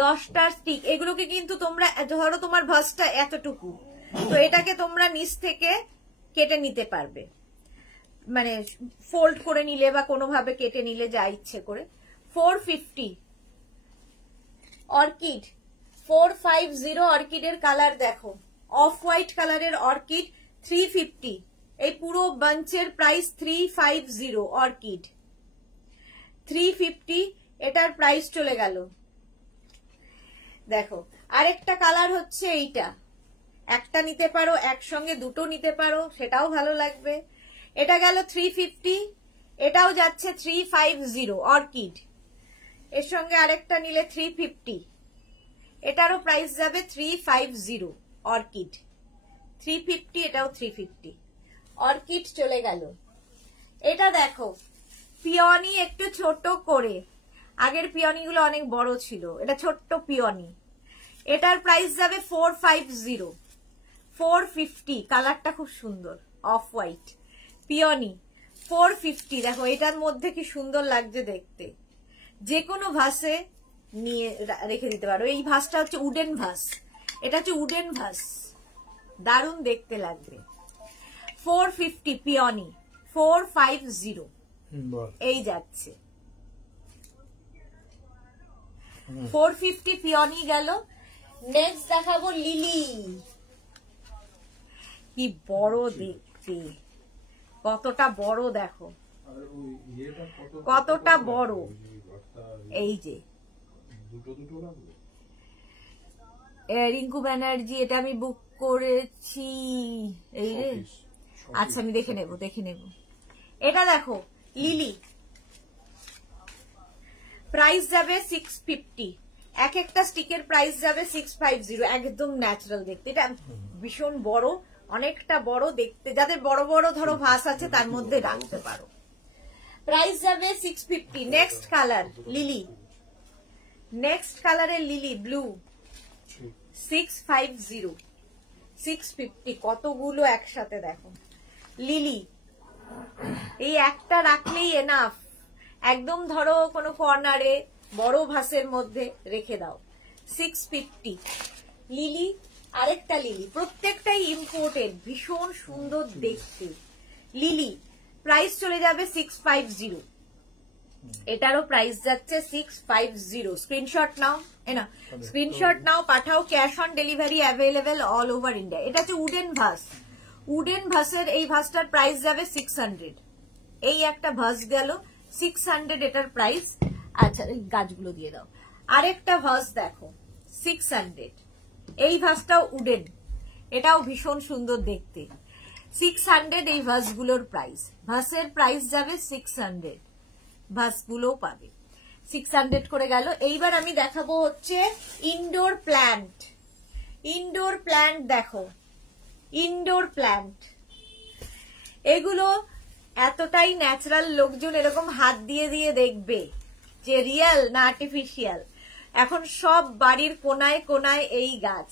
10টার স্টিক, এগুলোকে কিন্তু তোমরা ধরো তোমার ভাসটা এতটুকু, তো এটাকে তোমরা নিচ থেকে কেটে নিতে পারবে, মানে ফোল্ড করে নিলে বা কোনোভাবে কেটে নিলে, যা ইচ্ছে করে। 450 অর্কিড, 450 অর্কিডের কালার দেখো, অফ হোয়াইট কালারের অর্কিড 350। এই পুরো বাঞ্চের প্রাইস 350, অর্কিড 350, এটার প্রাইস চলে গেল। দেখো আরেকটা কালার হচ্ছে এইটা, একটা নিতে পারো, একসঙ্গে দুটো নিতে পারো, সেটাও ভালো লাগবে। এটা গেল 350, এটাও যাচ্ছে 350 অর্কিড। এর সঙ্গে আরেকটা নিলে 350, এটারও প্রাইস যাবে 350 অর্কিড, 350, এটাও 350 অর্কিড চলে গেল। এটা দেখো পিওনি একটু ছোট করে, আগের পিওনি গুলো অনেক বড় ছিল, এটা ছোট্ট পিওনি, এটার প্রাইস যাবে 450, 450, কালারটা খুব সুন্দর, অফ হোয়াইট পিওনি 450। দেখো এটার মধ্যে কি সুন্দর লাগছে দেখতে, যে কোনো ভাসে নিয়ে রেখে দিতে পারো। এই ভাসটা হচ্ছে উডেন ভাস, এটা হচ্ছে উডেন ভাস, দারুণ দেখতে লাগবে। 450 পিওনি, 450 এই যাচ্ছে। 450 পিওনি গেল। নেক্সট দেখাবো লিলি, কি বড় দেখতে, কতটা বড় দেখো, কতটা বড়। এই যে রিঙ্কু ব্যানার্জি, এটা আমি বুক করেছি, এই রে, আচ্ছা আমি দেখে নেব। এটা দেখো লিলি, প্রাইস যাবে 650, এক একটা স্টিকের প্রাইস যাবে 650, একদম ন্যাচারাল দেখতে। এটা ভীষণ বড়, অনেকটা বড় দেখতে, যাদের বড় বড় ধরো ভাস আছে তার মধ্যে রাখতে পারো। প্রাইস যাবে 650। নেক্সট কালার লিলি, নেক্সট কালারের লিলি ব্লু 650, 650, কতগুলো একসাথে দেখো লিলি। এই একটা রাখলেই এনাফ, একদম ধরো কোনো কর্নারে বড় ভাসের মধ্যে রেখে দাও। 650 লিলি। আরেকটা লিলি, প্রত্যেকটাই ইম্পোর্টেড, ভীষণ সুন্দর দেখতে লিলি, প্রাইস চলে যাবে 650, এটারও প্রাইস যাচ্ছে 650। স্ক্রিনশট নাও, না স্ক্রিনশট নাও, পাঠাও, cash on delivery available all over India. এটা হচ্ছে উডেন ভাস, উডেন ভাসের এই ভাসটার প্রাইস যাবে 600, এই একটা ভাস গেল 600, এটার প্রাইস। আচ্ছা এই গাছগুলো দিয়ে দাও। আরেকটা ভাস দেখো 600, এই ভাসটাও উডেন, এটাও ভীষণ সুন্দর দেখতে, 600 এই ভাসগুলোর প্রাইস। ভাসের প্রাইস যাবে 600, ভাসগুলো পাবে 600 করে গেল। এইবার আমি দেখাবো হচ্ছে ইনডোর প্ল্যান্ট। ইনডোর প্ল্যান্ট দেখো, ইনডোর প্ল্যান্ট এগুলো এতটাই ন্যাচারাল, লোকজন এরকম হাত দিয়ে দিয়ে দেখবে যে রিয়েল না আর্টিফিশিয়াল। এখন সব বাড়ির কোনায় কোনায় এই গাছ,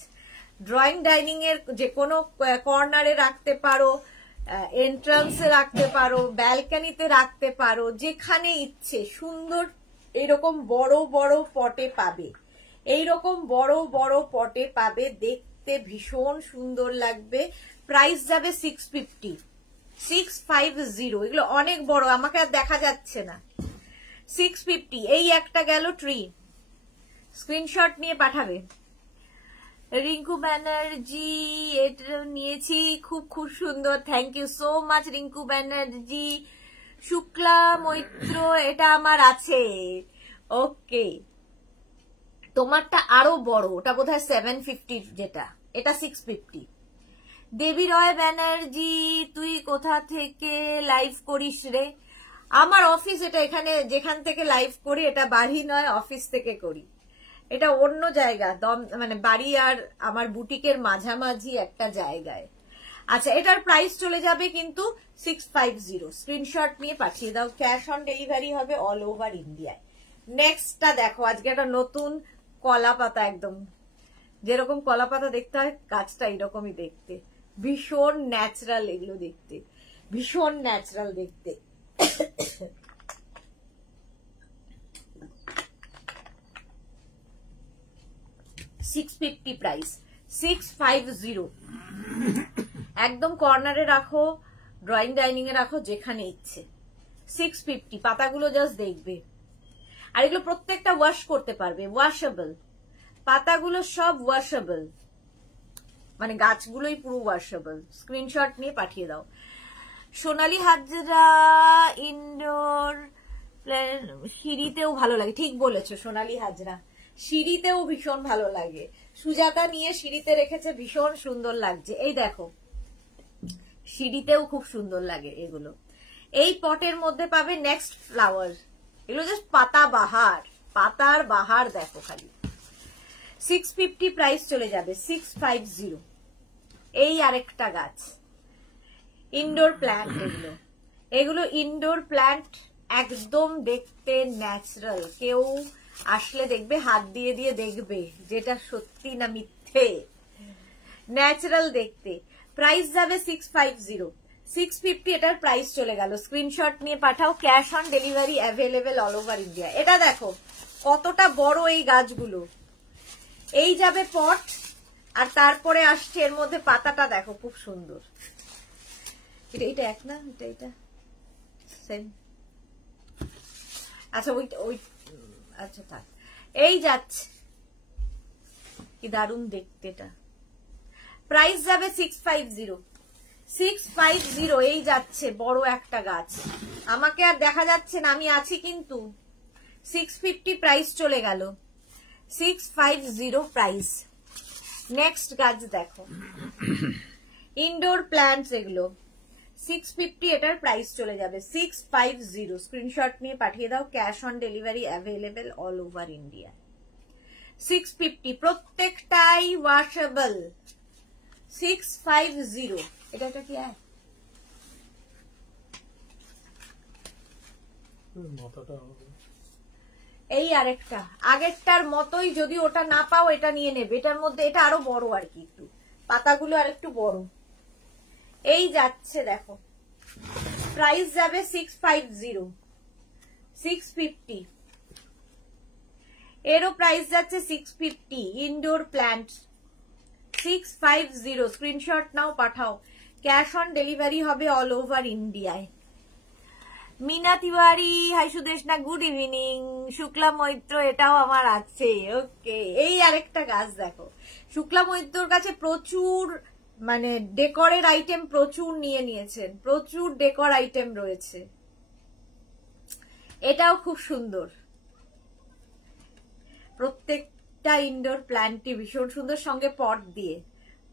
ড্রয়িং ডাইনিং এর যে কোনো কর্নারে রাখতে পারো, এন্ট্রান্সে রাখতে পারো, ব্যালকনিতে রাখতে পারো, যেখানে ইচ্ছে। সুন্দর এইরকম বড় বড় পটে পাবে, এইরকম বড় বড় পটে পাবে, দেখতে ভীষণ সুন্দর লাগবে। প্রাইস যাবে 650, 650, এগুলো অনেক বড়, আমাকে আর দেখা যাচ্ছে না। 650, এই একটা গেল ট্রি, স্ক্রিনশট নিয়ে পাঠাবে। রিঙ্কু ব্যানার্জি, এটা নিয়েছি, খুব খুব সুন্দর, thank you so much Rinku Banerjee. Shukla Maitra, এটা আমার আছে, ওকে। তোমারটা আরো বড়, ওটা বোধহয় 750, যেটা, এটা 650। দেবী রয় ব্যানার্জি, তুই কোথা থেকে লাইভ করিস রে? আমার অফিস এটা, এখানে যেখান থেকে লাইভ করি এটা বাড়ি নয়, অফিস থেকে করি। এটা অন্য জায়গা, মানে বাড়ি আর আমার বুটিকের মাঝামাঝি একটা জায়গায়। আচ্ছা এটার প্রাইস চলে যাবে কিন্তু 650। স্ক্রিনশট নিয়ে পাঠিয়ে দাও, ক্যাশ অন ডেলিভারি হবে অল ওভার ইন্ডিয়ায়। নেক্সটটা দেখো, আজকে একটা নতুন কলা পাতা, একদম যেরকম কলা পাতা দেখতে হয় গাছটা এরকমই দেখতে, ভীষণ ন্যাচারাল, এগুলো দেখতে ভীষণ ন্যাচারাল দেখতে। $650 প্রাইস, 650। একদম কর্নারে রাখো, ড্রয়িং ডাইনিং এ রাখো, যেখানে ইচ্ছে। 650, পাতাগুলো জাস্ট দেখবে। আর এগুলো প্রত্যেকটা ওয়াশ করতে পারবে, ওয়াশেবল পাতাগুলো, সব ওয়াশেবল, মানে গাছগুলোই পুরো ওয়াশেবল। স্ক্রিনশট নিয়ে পাঠিয়ে দাও। সোনালী হাজরা ইনডোর, সিঁড়িতেও ভালো লাগে, ঠিক বলেছো সোনালী হাজরা, সিঁড়িতেও ভীষণ ভালো লাগে। সুজাতা নিয়ে সিঁড়িতে রেখেছে, ভীষণ সুন্দর লাগছে। এই দেখো, সিঁড়িতেও খুব সুন্দর লাগে এগুলো। এই পটের মধ্যে পাবে নেক্সট ফ্লাওয়ার, এগুলো জাস্ট পাতা বাহার, পাতার বাহার দেখো খালি। 650 প্রাইস চলে যাবে, 650। এই আরেকটা গাছ, ইনডোর প্ল্যান্ট, এগুলো এগুলো ইনডোর প্ল্যান্ট, একদম দেখতে ন্যাচারাল। কেউ আসলে দেখবে হাত দিয়ে দিয়ে দেখবে যেটা সত্যি না মিথ্যে, ন্যাচারাল দেখতে। প্রাইস যাবে 650, 650 এটার প্রাইস চলে গেল। স্ক্রিনশট নিয়ে পাঠাও, cash on delivery available all over India. এটা দেখো কতটা বড় এই গাছগুলো, এই যাবে পট, আর তারপরে আসছে এর মধ্যে পাতাটা দেখো খুব সুন্দর। এটা এক না, এটা সেম, আচ্ছা ওই আচ্ছা থাক। এই যাচ্ছে, কি দারুণ দেখতে এটা। প্রাইস যাবে 650, 650। এই যাচ্ছে বড় একটা গাছ, আমাকে আর দেখা যাচ্ছে না, আমি আছি কিন্তু। 650 প্রাইস চলে গেল, 650 প্রাইস। নেক্সট গাছ দেখো, ইনডোর প্ল্যান্টস, এগুলো 650 এটার প্রাইস চলে যাবে, 650। স্ক্রিনশট নিয়ে পাঠিয়ে দাও, cash on delivery available all over India. 650, প্রত্যেকটাই ওয়াশেবল। 650, এটা কি এই আরেকটা, আগেরটার মতোই, যদি ওটা না পাও এটা নিয়ে নেবে। এটার মধ্যে এটা আরো বড় আর কি, একটু পাতাগুলো আর একটু বড়। এই যাচ্ছে দেখো, প্রাইস যাবে 650, 650। এরও প্রাইস যাচ্ছে 650, ইনডোর প্ল্যান্ট 650। স্ক্রিনশট নাও, পাঠাও, ক্যাশ অন ডেলিভারি হবে অল ওভার ইন্ডিয়ায়। Mina Tiwari, hi Sudeshna, good evening. Shukla Maitra, এটাও আমার আছে, ওকে। এই আরেকটা গাছ দেখো, শুক্লা মৈত্রর কাছে প্রচুর মানে ডেকোরের আইটেম প্রচুর নিয়ে নিয়েছেন, প্রচুর ডেকোর আইটেম রয়েছে। এটাও খুব সুন্দর, প্রত্যেকটা ইনডোর প্ল্যান্টই ভীষণ সুন্দর, সঙ্গে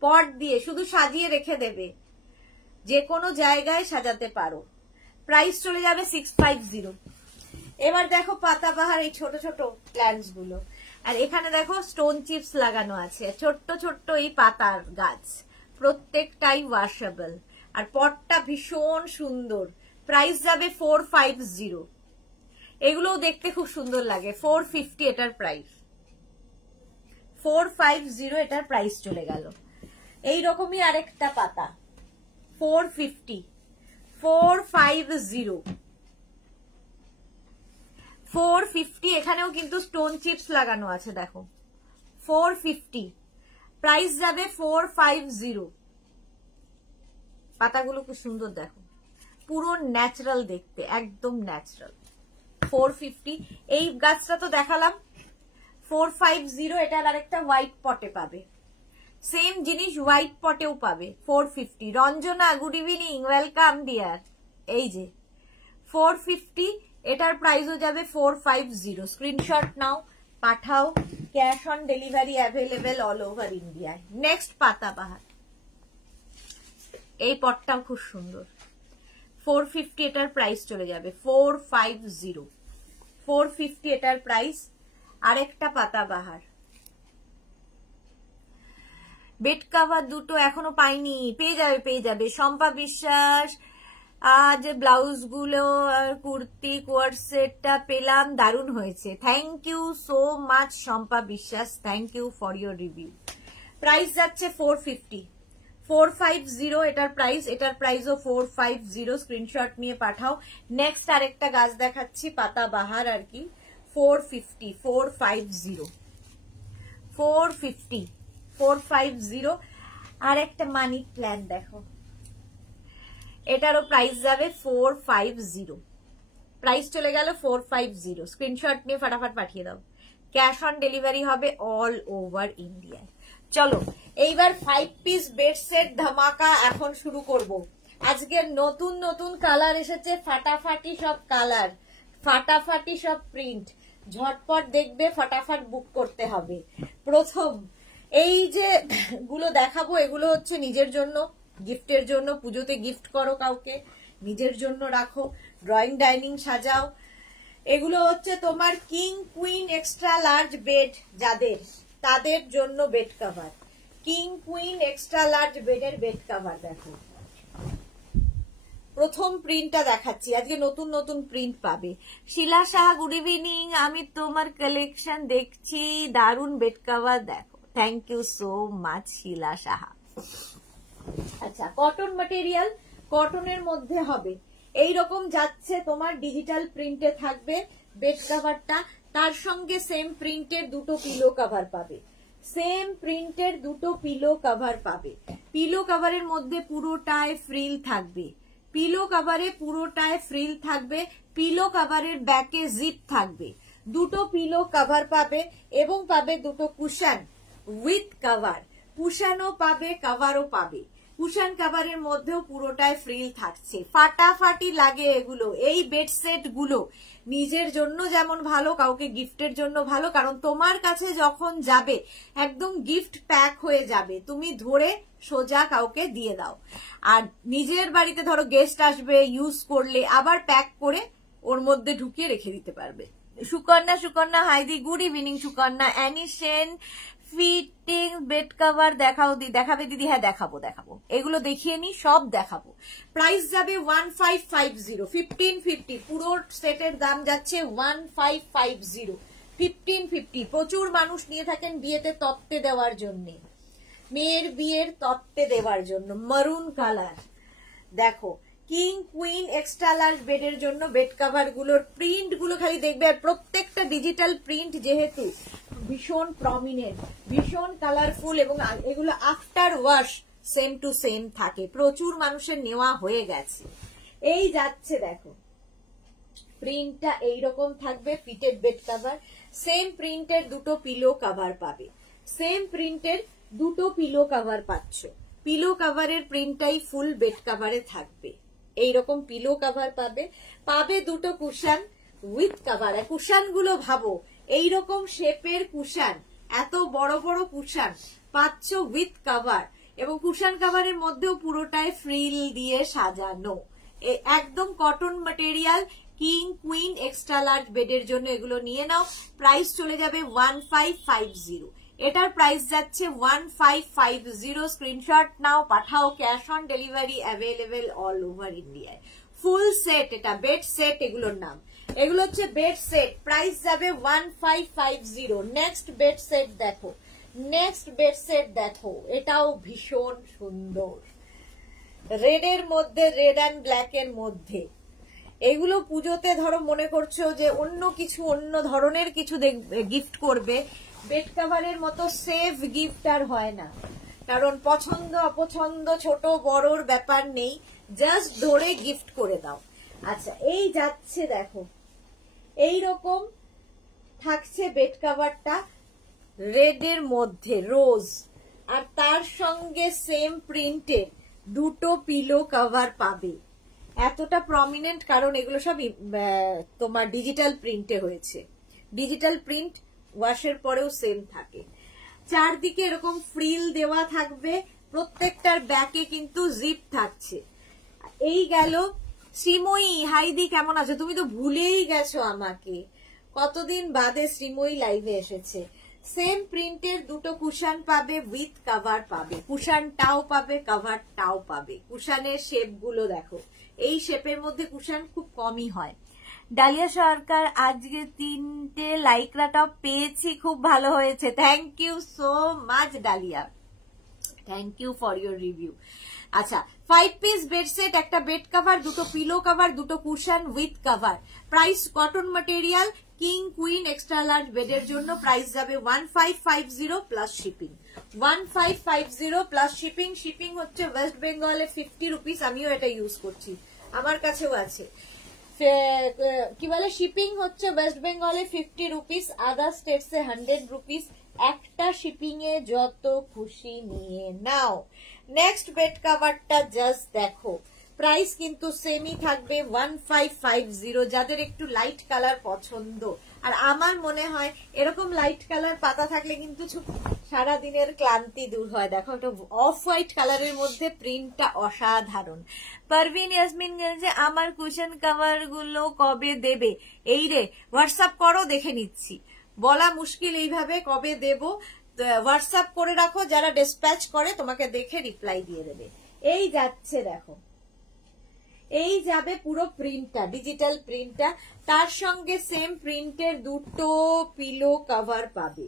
পট দিয়ে শুধু সাজিয়ে রেখে দেবে, যে কোনো জায়গায় সাজাতে পারো। প্রাইস চলে যাবে 650। এবার দেখো পাতাবাহার, এই ছোট ছোট প্ল্যান্টস গুলো, আর এখানে দেখো স্টোন চিপস লাগানো আছে, ছোট্ট ছোট্ট এই পাতার গাছ, প্রত্যেকটাই ওয়াশেবল, আর পটটা ভীষণ সুন্দর। প্রাইস যাবে 450। এগুলোও দেখতে খুব সুন্দর লাগে। 450 এটার প্রাইস, 450 এটার প্রাইস চলে গেল। এইরকমই আরেকটা পাতা, 450, 450, 450। এখানেও কিন্তু স্টোন চিপস লাগানো আছে দেখো, 450। প্রাইস যাবে 450। পাতাগুলো খুব সুন্দর দেখো, পুরো ন্যাচারাল দেখতে, একদম ন্যাচারাল। 450। এই গাছটা তো দেখালাম, 450। এটার আরেকটা হোয়াইট পটে পাবে, সেম জিনিস হোয়াইট পটেও পাবে, 450। Ranjana, good evening, welcome deer. এই যে 450, এটার প্রাইসও যাবে 450। স্ক্রিনশট নাও, পাঠাও, cash on delivery available all over ইন্ডিয়ায়। নেক্সট পাতাবাহার, এই পটটাও খুব সুন্দর, 450 এটার প্রাইস চলে যাবে, 450, 450 এটার প্রাইস। আরেকটা পাতাবাহার, বেড কাভার দুটো এখনো পাইনি, পেয়ে যাবে। শম্পা বিশ্বাস, আজ ব্লাউজ গুলো কুর্তি কোয়ার্ড সেটটা পেলাম, দারুণ হয়েছে। Thank you so much Shampa Biswas, thank you for your review. Price যাচ্ছে 450, 450 এটার প্রাইস, এটার প্রাইসও 450। স্ক্রিনশট নিয়ে পাঠাও। নেক্সট আরেকটা গাছ দেখাচ্ছি, পাতা বাহার আর কি, 450, 450, 450, 450। আর একটা মানি প্ল্যান দেখো, এটারও প্রাইস যাবে 450, প্রাইস চলে গেল 450। স্ক্রিনশট নিয়ে ফাটাফাট পাঠিয়ে দাও। ক্যাশ অন ডেলিভারি হবে অল ওভার ইন্ডিয়ায়। চলো এইবার 5 পিস বেড সেট ধামাকা এখন শুরু করব। আজকে নতুন নতুন কালার এসেছে, ফাটাফাটি সব কালার, ফাটাফাটি সব প্রিন্ট, ঝটপট দেখবে, ফাটাফাট বুক করতে হবে। প্রথম এই যে গুলো দেখাবো এগুলো হচ্ছে নিজের জন্য, গিফটের জন্য, পুজোতে গিফট করো কাউকে, নিজের জন্য রাখো, ড্রয়িং ডাইনিং সাজাও। এগুলো হচ্ছে তোমার king queen extra large bed, যাদের তাদের জন্য bed cover, king queen extra large বেডের বেড কভার। দেখো প্রথম প্রিন্টটা দেখাচ্ছি, আজকে নতুন নতুন প্রিন্ট পাবে। শিলা সাহা গুড ইভিনিং, আমি তোমার কালেকশন দেখছি, দারুন বেড কভার দেখো। থ্যাংক ইউ সো মাচ শিলা সাহা। আচ্ছা, কটন ম্যাটেরিয়াল, কটনের মধ্যে হবে, এইরকম যাচ্ছে তোমার ডিজিটাল প্রিন্টে থাকবে বেড কভারটা, তার সঙ্গে সেম প্রিন্টের দুটো পিলো কভার পাবে, সেম প্রিন্টের দুটো পিলো কভার পাবে। পিলো কভারের মধ্যে পুরোটায় ফ্রিল থাকবে, পিলো কভারে পুরোটায় ফ্রিল থাকবে, পিলো কভারের ব্যাকে জিপ থাকবে, দুটো পিলো কভার পাবে এবং পাবে দুটো কুশন উইথ কভার, কুশনও পাবে কভারও পাবে। কুশন কভারের মধ্যেও পুরোটায় ফ্রিল থাকছে, ফাটাফাটি লাগে এগুলো। এই বেড সেট গুলো নিজের জন্য যেমন ভালো, কাউকে গিফটের জন্য ভালো, কারণ তোমার কাছে যখন যাবে একদম গিফট প্যাক হয়ে যাবে, তুমি ধরে সোজা কাউকে দিয়ে দাও। আর নিজের বাড়িতে ধরো গেস্ট আসবে, ইউজ করলে আবার প্যাক করে ওর মধ্যে ঢুকিয়ে রেখে দিতে পারবে। সুকন্যা, সুকন্যা হাইদি good evening. Sukanya, Annie Sen fitting bed cover দেখাও দেখাবে দিদি? হ্যাঁ দেখাবো, দেখাবো, এগুলো দেখিয়ে নি, সব দেখাবো। প্রাইস যাবে 1550, 1550, পুরো সেটের দাম যাচ্ছে 1550, 1550। প্রচুর মানুষ নিয়ে থাকেন বিয়েতে তত্ত্বে দেওয়ার জন্য, মেয়ের বিয়ের তত্ত্বে দেওয়ার জন্য। মারুন কালার দেখো, কিং কুইন এক্সট্রা লার্জ বেডের জন্য বেড কভার গুলোর প্রিন্ট গুলো খালি দেখবে, আর প্রত্যেকটা ডিজিটাল প্রিন্ট যেহেতু ভীষণ প্রমিনেন্ট, ভীষণ কালারফুল, এবং এগুলো after wash same to same থাকে, প্রচুর মানুষের নেওয়া হয়ে গেছে। এই যাচ্ছে দেখো, প্রিন্টটা এইরকম থাকবে, ফিটেড বেড কভার, সেম প্রিন্টের দুটো পিলো কভার পাবে, সেম প্রিন্টের দুটো পিলো কভার পাচ্ছ, পিলো কভারের প্রিন্টটাই ফুল বেড কভারে থাকবে, এইরকম পিলো কভার পাবে, পাবে দুটো কুশন উইথ কভার। কুশন গুলো ভাবো, এইরকম শেপের কুশন, এত বড় বড় কুশন পাচ্ছ উইথ কভার, এবং কুশন কভারের মধ্যেও পুরোটায় ফ্রিল দিয়ে সাজানো, একদম cotton material, king queen extra large বেডের জন্য এগুলো নিয়ে নাও। প্রাইস চলে যাবে 1550, এটার প্রাইস যাচ্ছে 1550। স্ক্রিনশট নাও, পাঠাও, cash on delivery available all over ইন্ডিয়ায়। ফুল সেট, এটা বেড সেট এগুলোর নাম, এগুলো হচ্ছে বেড সেট, প্রাইস যাবে 1550। নেক্সট বেড সেট দেখো, নেক্সট বেড সেট দেখো, এটাও ভীষণ সুন্দর, রেড এর মধ্যে, রেড অ্যান্ড ব্ল্যাক এর মধ্যে। এগুলো পুজোতে ধরো মনে করছো যে অন্য কিছু, অন্য ধরনের কিছু গিফট করবে, বেড কভারের মতো সেফ গিফট আর হয় না, কারণ পছন্দ অপছন্দ ছোট বড়র ব্যাপার নেই, জাস্ট ধরে গিফট করে দাও। আচ্ছা, এই যাচ্ছে দেখো, এইরকম থাকছে বেড কভারটা, রেড এর মধ্যে রোজ, আর তার সঙ্গে সেম প্রিন্টের দুটো পিলো কভার পাবে। এতটা প্রমিনেন্ট কারণ এগুলো সব তোমার ডিজিটাল প্রিন্টে হয়েছে, ডিজিটাল প্রিন্ট ওয়াশের পরেও সেম থাকে। চারদিকে এরকম ফ্রিল দেওয়া থাকবে, প্রত্যেকটার ব্যাকে কিন্তু জিপ থাকছে। এই গেল শ্রীময়ী, হাইদি কেমন আছো? তুমি তো ভুলেই গেছো আমাকে, কতদিন বাদে শ্রীময়ী লাইভে এসেছে। সেম প্রিন্টের দুটো কুশন পাবে, উইথ কভার পাবে, কুশনটাও পাবে, কভারটাও পাবে। কুশনের শেপ গুলো দেখো, এই শেপের মধ্যে কুশন খুব কমই হয়। ডালিয়া সরকার, আজকে 3টে লাইকরা টপ পেয়েছি, খুব ভালো হয়েছে, thank you so much Dalia, thank you for your review. আচ্ছা, 5 পিস বেড সেট, একটা বেড কভার, দুটো পিলো কভার, দুটো cushion with cover. Price cotton material, king queen extra large বেডের জন্য প্রাইস যাবে 1550 plus shipping. 1550 plus shipping. Shipping হচ্ছে west বেঙ্গলে 50 rupees, আমিও এটা ইউজ করছি, আমার কাছেও আছে। কি বলে, শিপিং হচ্ছে ওয়েস্ট বেঙ্গলে 50 রুপিস, আদার স্টেটসে 100 রুপিস। একটা শিপিং এ যত খুশি নিয়ে নাও। নেক্সট বেড কভারটা জাস্ট দেখো, প্রাইস কিন্তু সেমই থাকবে 1550। যাদের একটু লাইট কালার পছন্দ, আর আমার মনে হয় এরকম লাইট কালার পাতা থাকলে কিন্তু সারাদিনের ক্লান্তি দূর হয়। দেখো, একটা অফ হোয়াইট কালারের মধ্যে প্রিন্টটা অসাধারণ। পারভিন ইয়াসমিন যে আমার কুশন কভার গুলো কবে দেবে? এই রে, হোয়াটসঅ্যাপ করো, দেখে নিচ্ছি। বলা মুশকিল এইভাবে কবে দেব, হোয়াটসঅ্যাপ করে রাখো, যারা ডিসপ্যাচ করে তোমাকে দেখে রিপ্লাই দিয়ে দেবে। এই যাচ্ছে দেখো, এই যাবে পুরো প্রিন্টটা, ডিজিটাল প্রিন্টটা, তার সঙ্গে সেম প্রিন্টের দুটো পিলো কভার পাবে,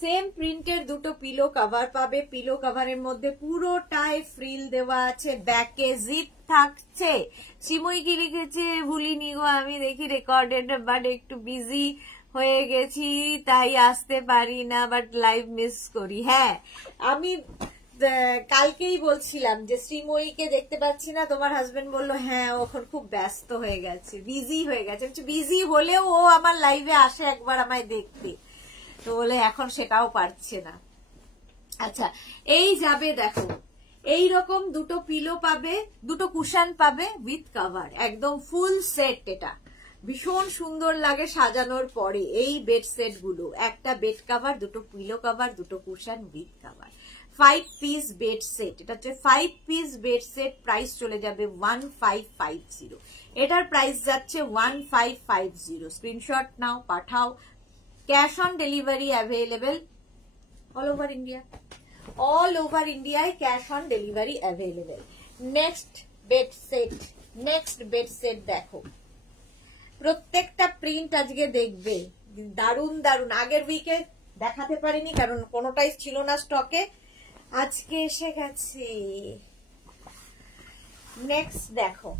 সেম প্রিন্টের দুটো পিলো কভার পাবে। পিলো কভারের মধ্যে পুরোটাই ফ্রিল দেওয়া আছে, ব্যাকে জিপ থাকছে। সিমুই কি লিখেছে ভুলিনি গো, আমি দেখি রেকর্ডেড, বাট একটু বিজি হয়ে গেছি তাই আসতে পারি না, বাট লাইভ মিস করি। হ্যাঁ, আমি কালকেই বলছিলাম যে শ্রীময়ীকে দেখতে পাচ্ছি না, তোমার হাজবেন্ড বললো হ্যাঁ ওখন খুব ব্যস্ত হয়ে গেছে, বিজি হয়ে গেছে। বিজি হলেও ও আমার লাইভে আসে একবার আমায় দেখতে, তো বলে এখন সেটাও পারছে না। আচ্ছা, এই যাবে দেখো, এই রকম দুটো পিলো পাবে, দুটো কুশন পাবে উইথ কভার, একদম ফুল সেট। এটা ভীষণ সুন্দর লাগে সাজানোর পরে এই বেড সেট গুলো। একটা বেড কভার, দুটো পিলো কভার, দুটো cushion with cover, 5 piece bed set. এটা হচ্ছে 5 পিস বেড সেট, প্রাইস চলে যাবে 1550। এটার প্রাইস যাচ্ছে 1550। স্ক্রিনশট নাও, পাঠাও। Cash on delivery available all over India, all over ইন্ডিয়ায় cash on delivery available. Next bed set, next bed set দেখো, প্রত্যেকটা প্রিন্ট আজকে দেখবে দারুন দারুন। আগের উইকে দেখাতে পারিনি কারণ কোনোটাই ছিল না স্টকে, আজকে এসে গেছে। নেক্সট দেখো,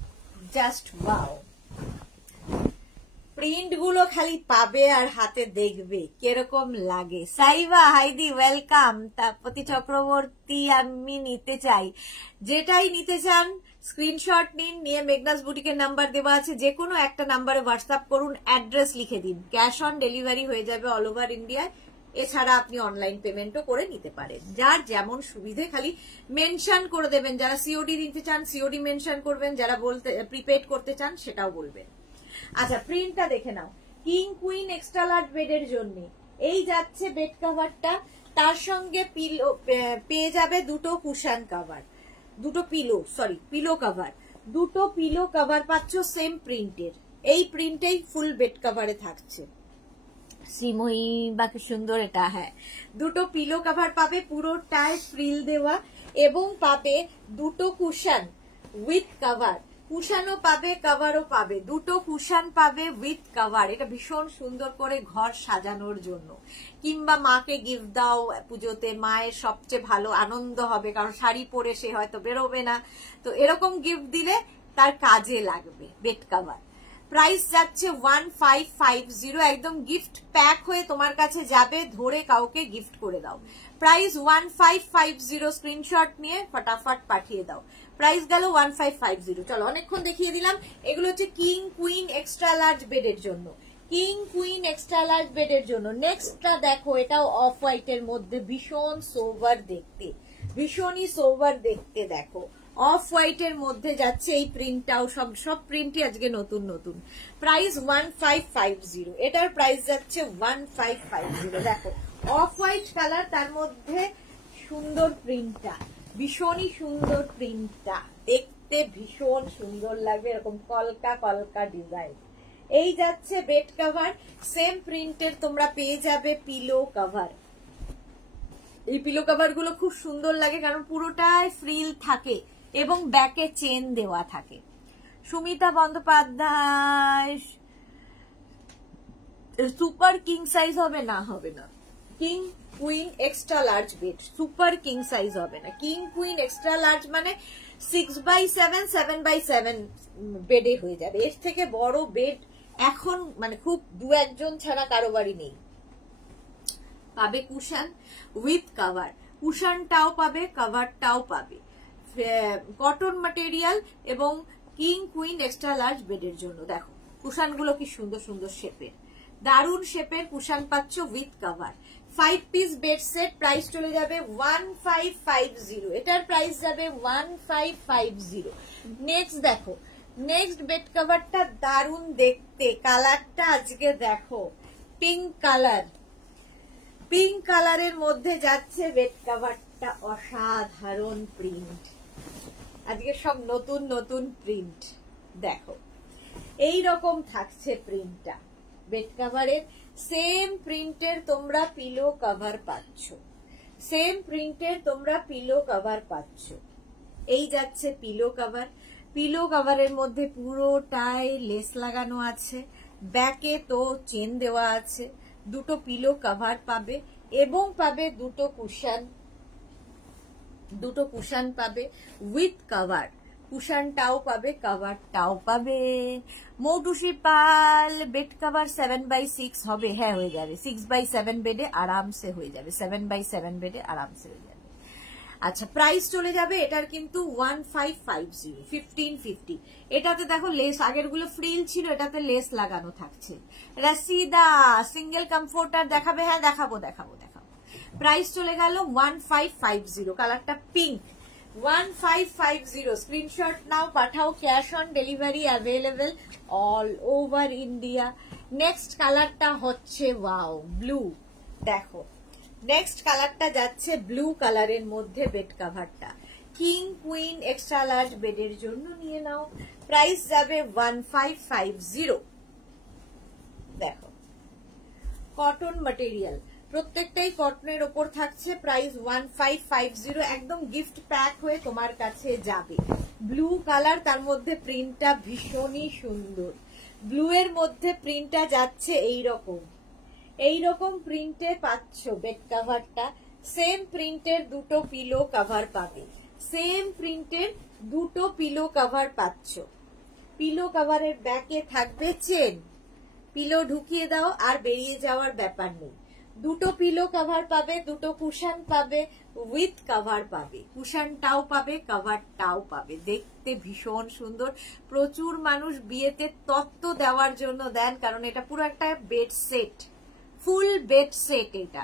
জাস্ট ওয়াও, প্রিন্ট গুলো খালি পাবে আর হাতে দেখবে কিরকম লাগে। সাইবা হাইদি ওয়েলকাম। তাপতি চক্রবর্তী, আমি নিতে চাই। যেটাই নিতে চান স্ক্রিনশট নিন, নিয়ে মেঘনাস বুটিকের নাম্বার দেওয়া আছে, যে কোনো একটা নাম্বারে হোয়াটসঅ্যাপ করুন, অ্যাড্রেস লিখে দিন, ক্যাশ অন ডেলিভারি হয়ে যাবে অল ওভার ইন্ডিয়ায়। এছাড়া আপনি অনলাইন পেমেন্টও করে নিতে পারেন, যার যেমন সুবিধে। খালি মেনশন করে দেবেন, যারা সিওডি দিতে চান সিওডি মেনশন করবেন, যারা বলতে প্রিপেড করতে চান সেটাও বলবেন। আচ্ছা, প্রিন্টটা দেখে নাও, কিং কুইন এক্সট্রা লার্জ বেডের জন্য এই যাচ্ছে বেড কভারটা, তার সঙ্গে পেয়ে যাবে দুটো কুশন কভার, দুটো পিলো কভার, দুটো পিলো কভার পাচ্ছ সেম প্রিন্টের। এই প্রিন্টেই ফুল বেড কভারে থাকছে। সিমই বাকি সুন্দর এটা। হ্যাঁ, দুটো পিলো কভার পাবে, পুরোটায় ফ্রিল দেওয়া, এবং পাবে দুটো কুশন উইথ কভার। কুশনও পাবে, কভারও পাবে, দুটো কুশন পাবে উইথ কভার। এটা ভীষণ সুন্দর করে ঘর সাজানোর জন্য, কিংবা মাকে গিফট দাও পুজোতে, মায়ের সবচেয়ে ভালো আনন্দ হবে, কারণ শাড়ি পরে সে হয়তো বেরোবে না, তো এরকম গিফট দিলে তার কাজে লাগবে বেড কভার। প্রাইস যাচ্ছে 1550, একদম গিফট প্যাক হয়ে তোমার কাছে যাবে, ধরে কাউকে গিফট করে দাও। প্রাইস 1550, স্ক্রিনশট নিয়ে ফটাফট পাঠিয়ে দাও। প্রাইস গেল 1550। চলো, অনেকক্ষণ দেখিয়ে দিলাম। এগুলো হচ্ছে কিং কুইন এক্সট্রা লার্জ বেডের জন্য, কিং কুইন এক্সট্রা লার্জ বেডের জন্য। নেক্সটটা দেখো, এটাও অফ হোয়াইটের মধ্যে, ভীষণ সোবার দেখতে, ভীষণই সোবার দেখতে। দেখো, অফ হোয়াইটের মধ্যে যাচ্ছে এই প্রিন্টটাও, সব প্রিন্টই আজকে নতুন নতুন। প্রাইস 1550, এটার প্রাইস যাচ্ছে 1550। দেখো, অফ হোয়াইট কালার, তার মধ্যে সুন্দর প্রিন্টটা, ভীষণই সুন্দর প্রিন্টটা, দেখতে ভীষণ সুন্দর লাগবে, এরকম কলকা কলকা ডিজাইন। এই যাচ্ছে বেড কভার, সেম প্রিন্টের তোমরা পেয়ে যাবে পিলো কভার, এই পিলো কভার গুলো খুব সুন্দর লাগে কারণ পুরোটাই ফ্রিল থাকে এবং ব্যাকে চেন দেওয়া থাকে। Sumita Bandyopadhyay, super king size হবে না? হবে না। King queen extra large bed, super king size হবে না। কিং কুইন এক্সট্রা লার্জ মানে 6x7, 7x7 বেডে হয়ে যাবে। এর থেকে বড় বেড এখন মানে খুব দু একজন ছাড়া কারো বাড়ি নেই। পাবে কুশন উইথ কাভার, কুশনটাও পাবে, কাভারটাও পাবে। কটন ম্যাটেরিয়াল এবং কিং কুইন এক্সট্রা লার্জ বেডের জন্য দেখো কুশনগুলো কি সুন্দর সুন্দর শেপের, দারুণ শেপের কুশন পাচ্ছ with cover. 5 piece bed set, price চলে যাবে 1550। এটার প্রাইস যাবে 1550। নেক্সট দেখো, নেক্সট বেড কভারটা দারুণ দেখতে, কালারটা আজকে দেখো পিঙ্ক কালার, পিঙ্ক কালারের মধ্যে যাচ্ছে বেড কভারটা, অসাধারণ প্রিন্ট। আজকে সব নতুন নতুন প্রিন্ট দেখো, এই রকম থাকছে প্রিন্টটা। বেড কভারের সেম প্রিন্টের তোমরা পিলো কভার পাচ্ছ, সেম প্রিন্টের তোমরা পিলো কভার পাচ্ছ। এই যাচ্ছে পিলো কভার, পিলো কভারের মধ্যে পুরোটাই লেস লাগানো আছে, ব্যাকে তো চেন দেওয়া আছে। দুটো পিলো কভার পাবে এবং পাবে দুটো কুশন, দুটো কুশন পাবে উইথ কভার। কুশনটাও পাবে, কভারটাও পাবে। মৌটুসি পাল, বেড কভার 7x6 হবে? হ্যাঁ হয়ে যাবে, 6x7 বেডে আরামসে হয়ে যাবে, 7x7 বেডে আরামসে হয়ে যাবে। আচ্ছা প্রাইস চলে যাবে এটার কিন্তু 1550, 1550। এটাতে দেখো লেস, আগের গুলো ফ্রিল ছিল, এটাতে লেস লাগানো থাকছে। রাশিদা সিঙ্গেল কমফোর্টার দেখাবে? হ্যাঁ দেখাবো দেখাবো দেখাবো। প্রাইস চলে গেল 1550, কালারটা পিঙ্ক। 1550 স্ক্রিনশট নাও, পাঠাও। Cash on delivery available all over India. Next কালারটা হচ্ছে ওয়াও ব্লু, দেখো নেক্সট কালারটা যাচ্ছে ব্লু কালারের মধ্যে বেড কভারটা। কিং কুইন এক্সট্রা লার্জ বেডের জন্য নিয়ে নাও। প্রাইস যাবে 1550। দেখো কটন ম্যাটেরিয়াল, প্রত্যেকটাই কটনের ওপর থাকছে। প্রাইস 1550, একদম গিফট প্যাক হয়ে তোমার কাছে যাবে। ব্লু কালার, তার মধ্যে প্রিন্টটা ভীষণই সুন্দর। ব্লু এর মধ্যে প্রিন্টটা যাচ্ছে এইরকম, এইরকম প্রিন্টে পাচ্ছ বেড কভারটা। সেম প্রিন্টের দুটো পিলো কভার পাবে, সেম প্রিন্টের দুটো পিলো কভার পাচ্ছ। পিলো কভারের ব্যাকে থাকবে চেন, পিলো ঢুকিয়ে দাও আর বেরিয়ে যাওয়ার ব্যাপার নেই। দুটো পিলো কভার পাবে, দুটো কুশন পাবে, উইথ কভার পাবে। কুশনটাও পাবে, কভারটাও পাবে। দেখতে ভীষণ সুন্দর। প্রচুর মানুষ বিয়েতে তত্ত্ব দেওয়ার জন্য দেন, কারণ এটা পুরো একটা বেড সেট, ফুল বেড সেট। এটা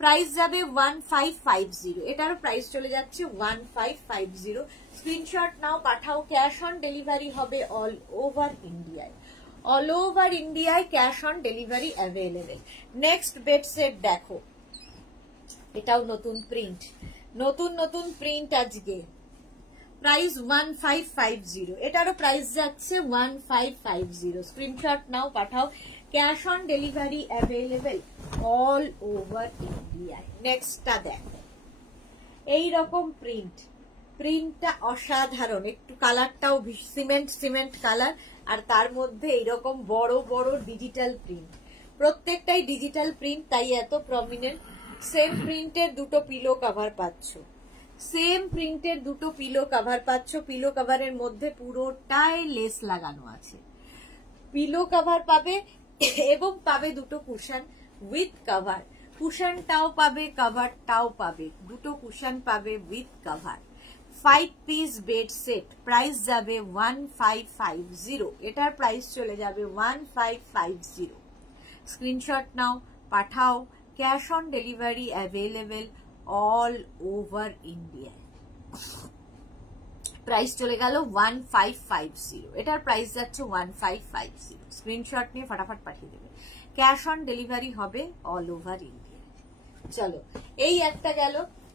প্রাইস যাবে 1550, এটারও প্রাইস চলে যাচ্ছে 1550। স্ক্রিনশট নাও, পাঠাও। ক্যাশ অন ডেলিভারি হবে অল ওভার ইন্ডিয়ায়, অল ওভার ইন্ডিয়ায় cash on delivery available. Next bed set দেখো, এটাও নতুন প্রিন্ট, নতুন নতুন প্রিন্ট আজকে। প্রাইস 1550, এটারও প্রাইস যাচ্ছে 1550। স্ক্রিনশট নাও, পাঠাও। Cash on delivery available all over ইন্ডিয়ায়। নেক্সটটা দেখো, এইরকম প্রিন্ট, প্রিন্টটা অসাধারণ। একটু কালারটাও সিমেন্ট সিমেন্ট কালার, আর তার মধ্যে এইরকম বড় বড় ডিজিটাল প্রিন্ট। প্রত্যেকটাই ডিজিটাল প্রিন্ট, তাই এত প্রমিনেন্ট। সেম প্রিন্টের দুটো পিলো কভার পাচ্ছ, সেম প্রিন্টের দুটো পিলো কভার পাচ্ছ। পিলো কভারের মধ্যে পুরোটাই লেস লাগানো আছে। পিলো কভার পাবে এবং পাবে দুটো কুশন উইথ কভার। কুশনটাও পাবে, কভারটাও পাবে। দুটো কুশন পাবে with cover. 5 piece bed set, price যাবে 1550। এটার প্রাইস চলে যাবে 1550। স্ক্রিনশট নাও, পাঠাও। Cash on delivery available all over India. Price চলে গেল 1550, এটার প্রাইস যাচ্ছে 1550। স্ক্রিনশট নিয়ে ফটাফট পাঠিয়ে দেবে। ক্যাশ অন ডেলিভারি হবে অল ওভার ইন্ডিয়া। চলো এই একটা গেল,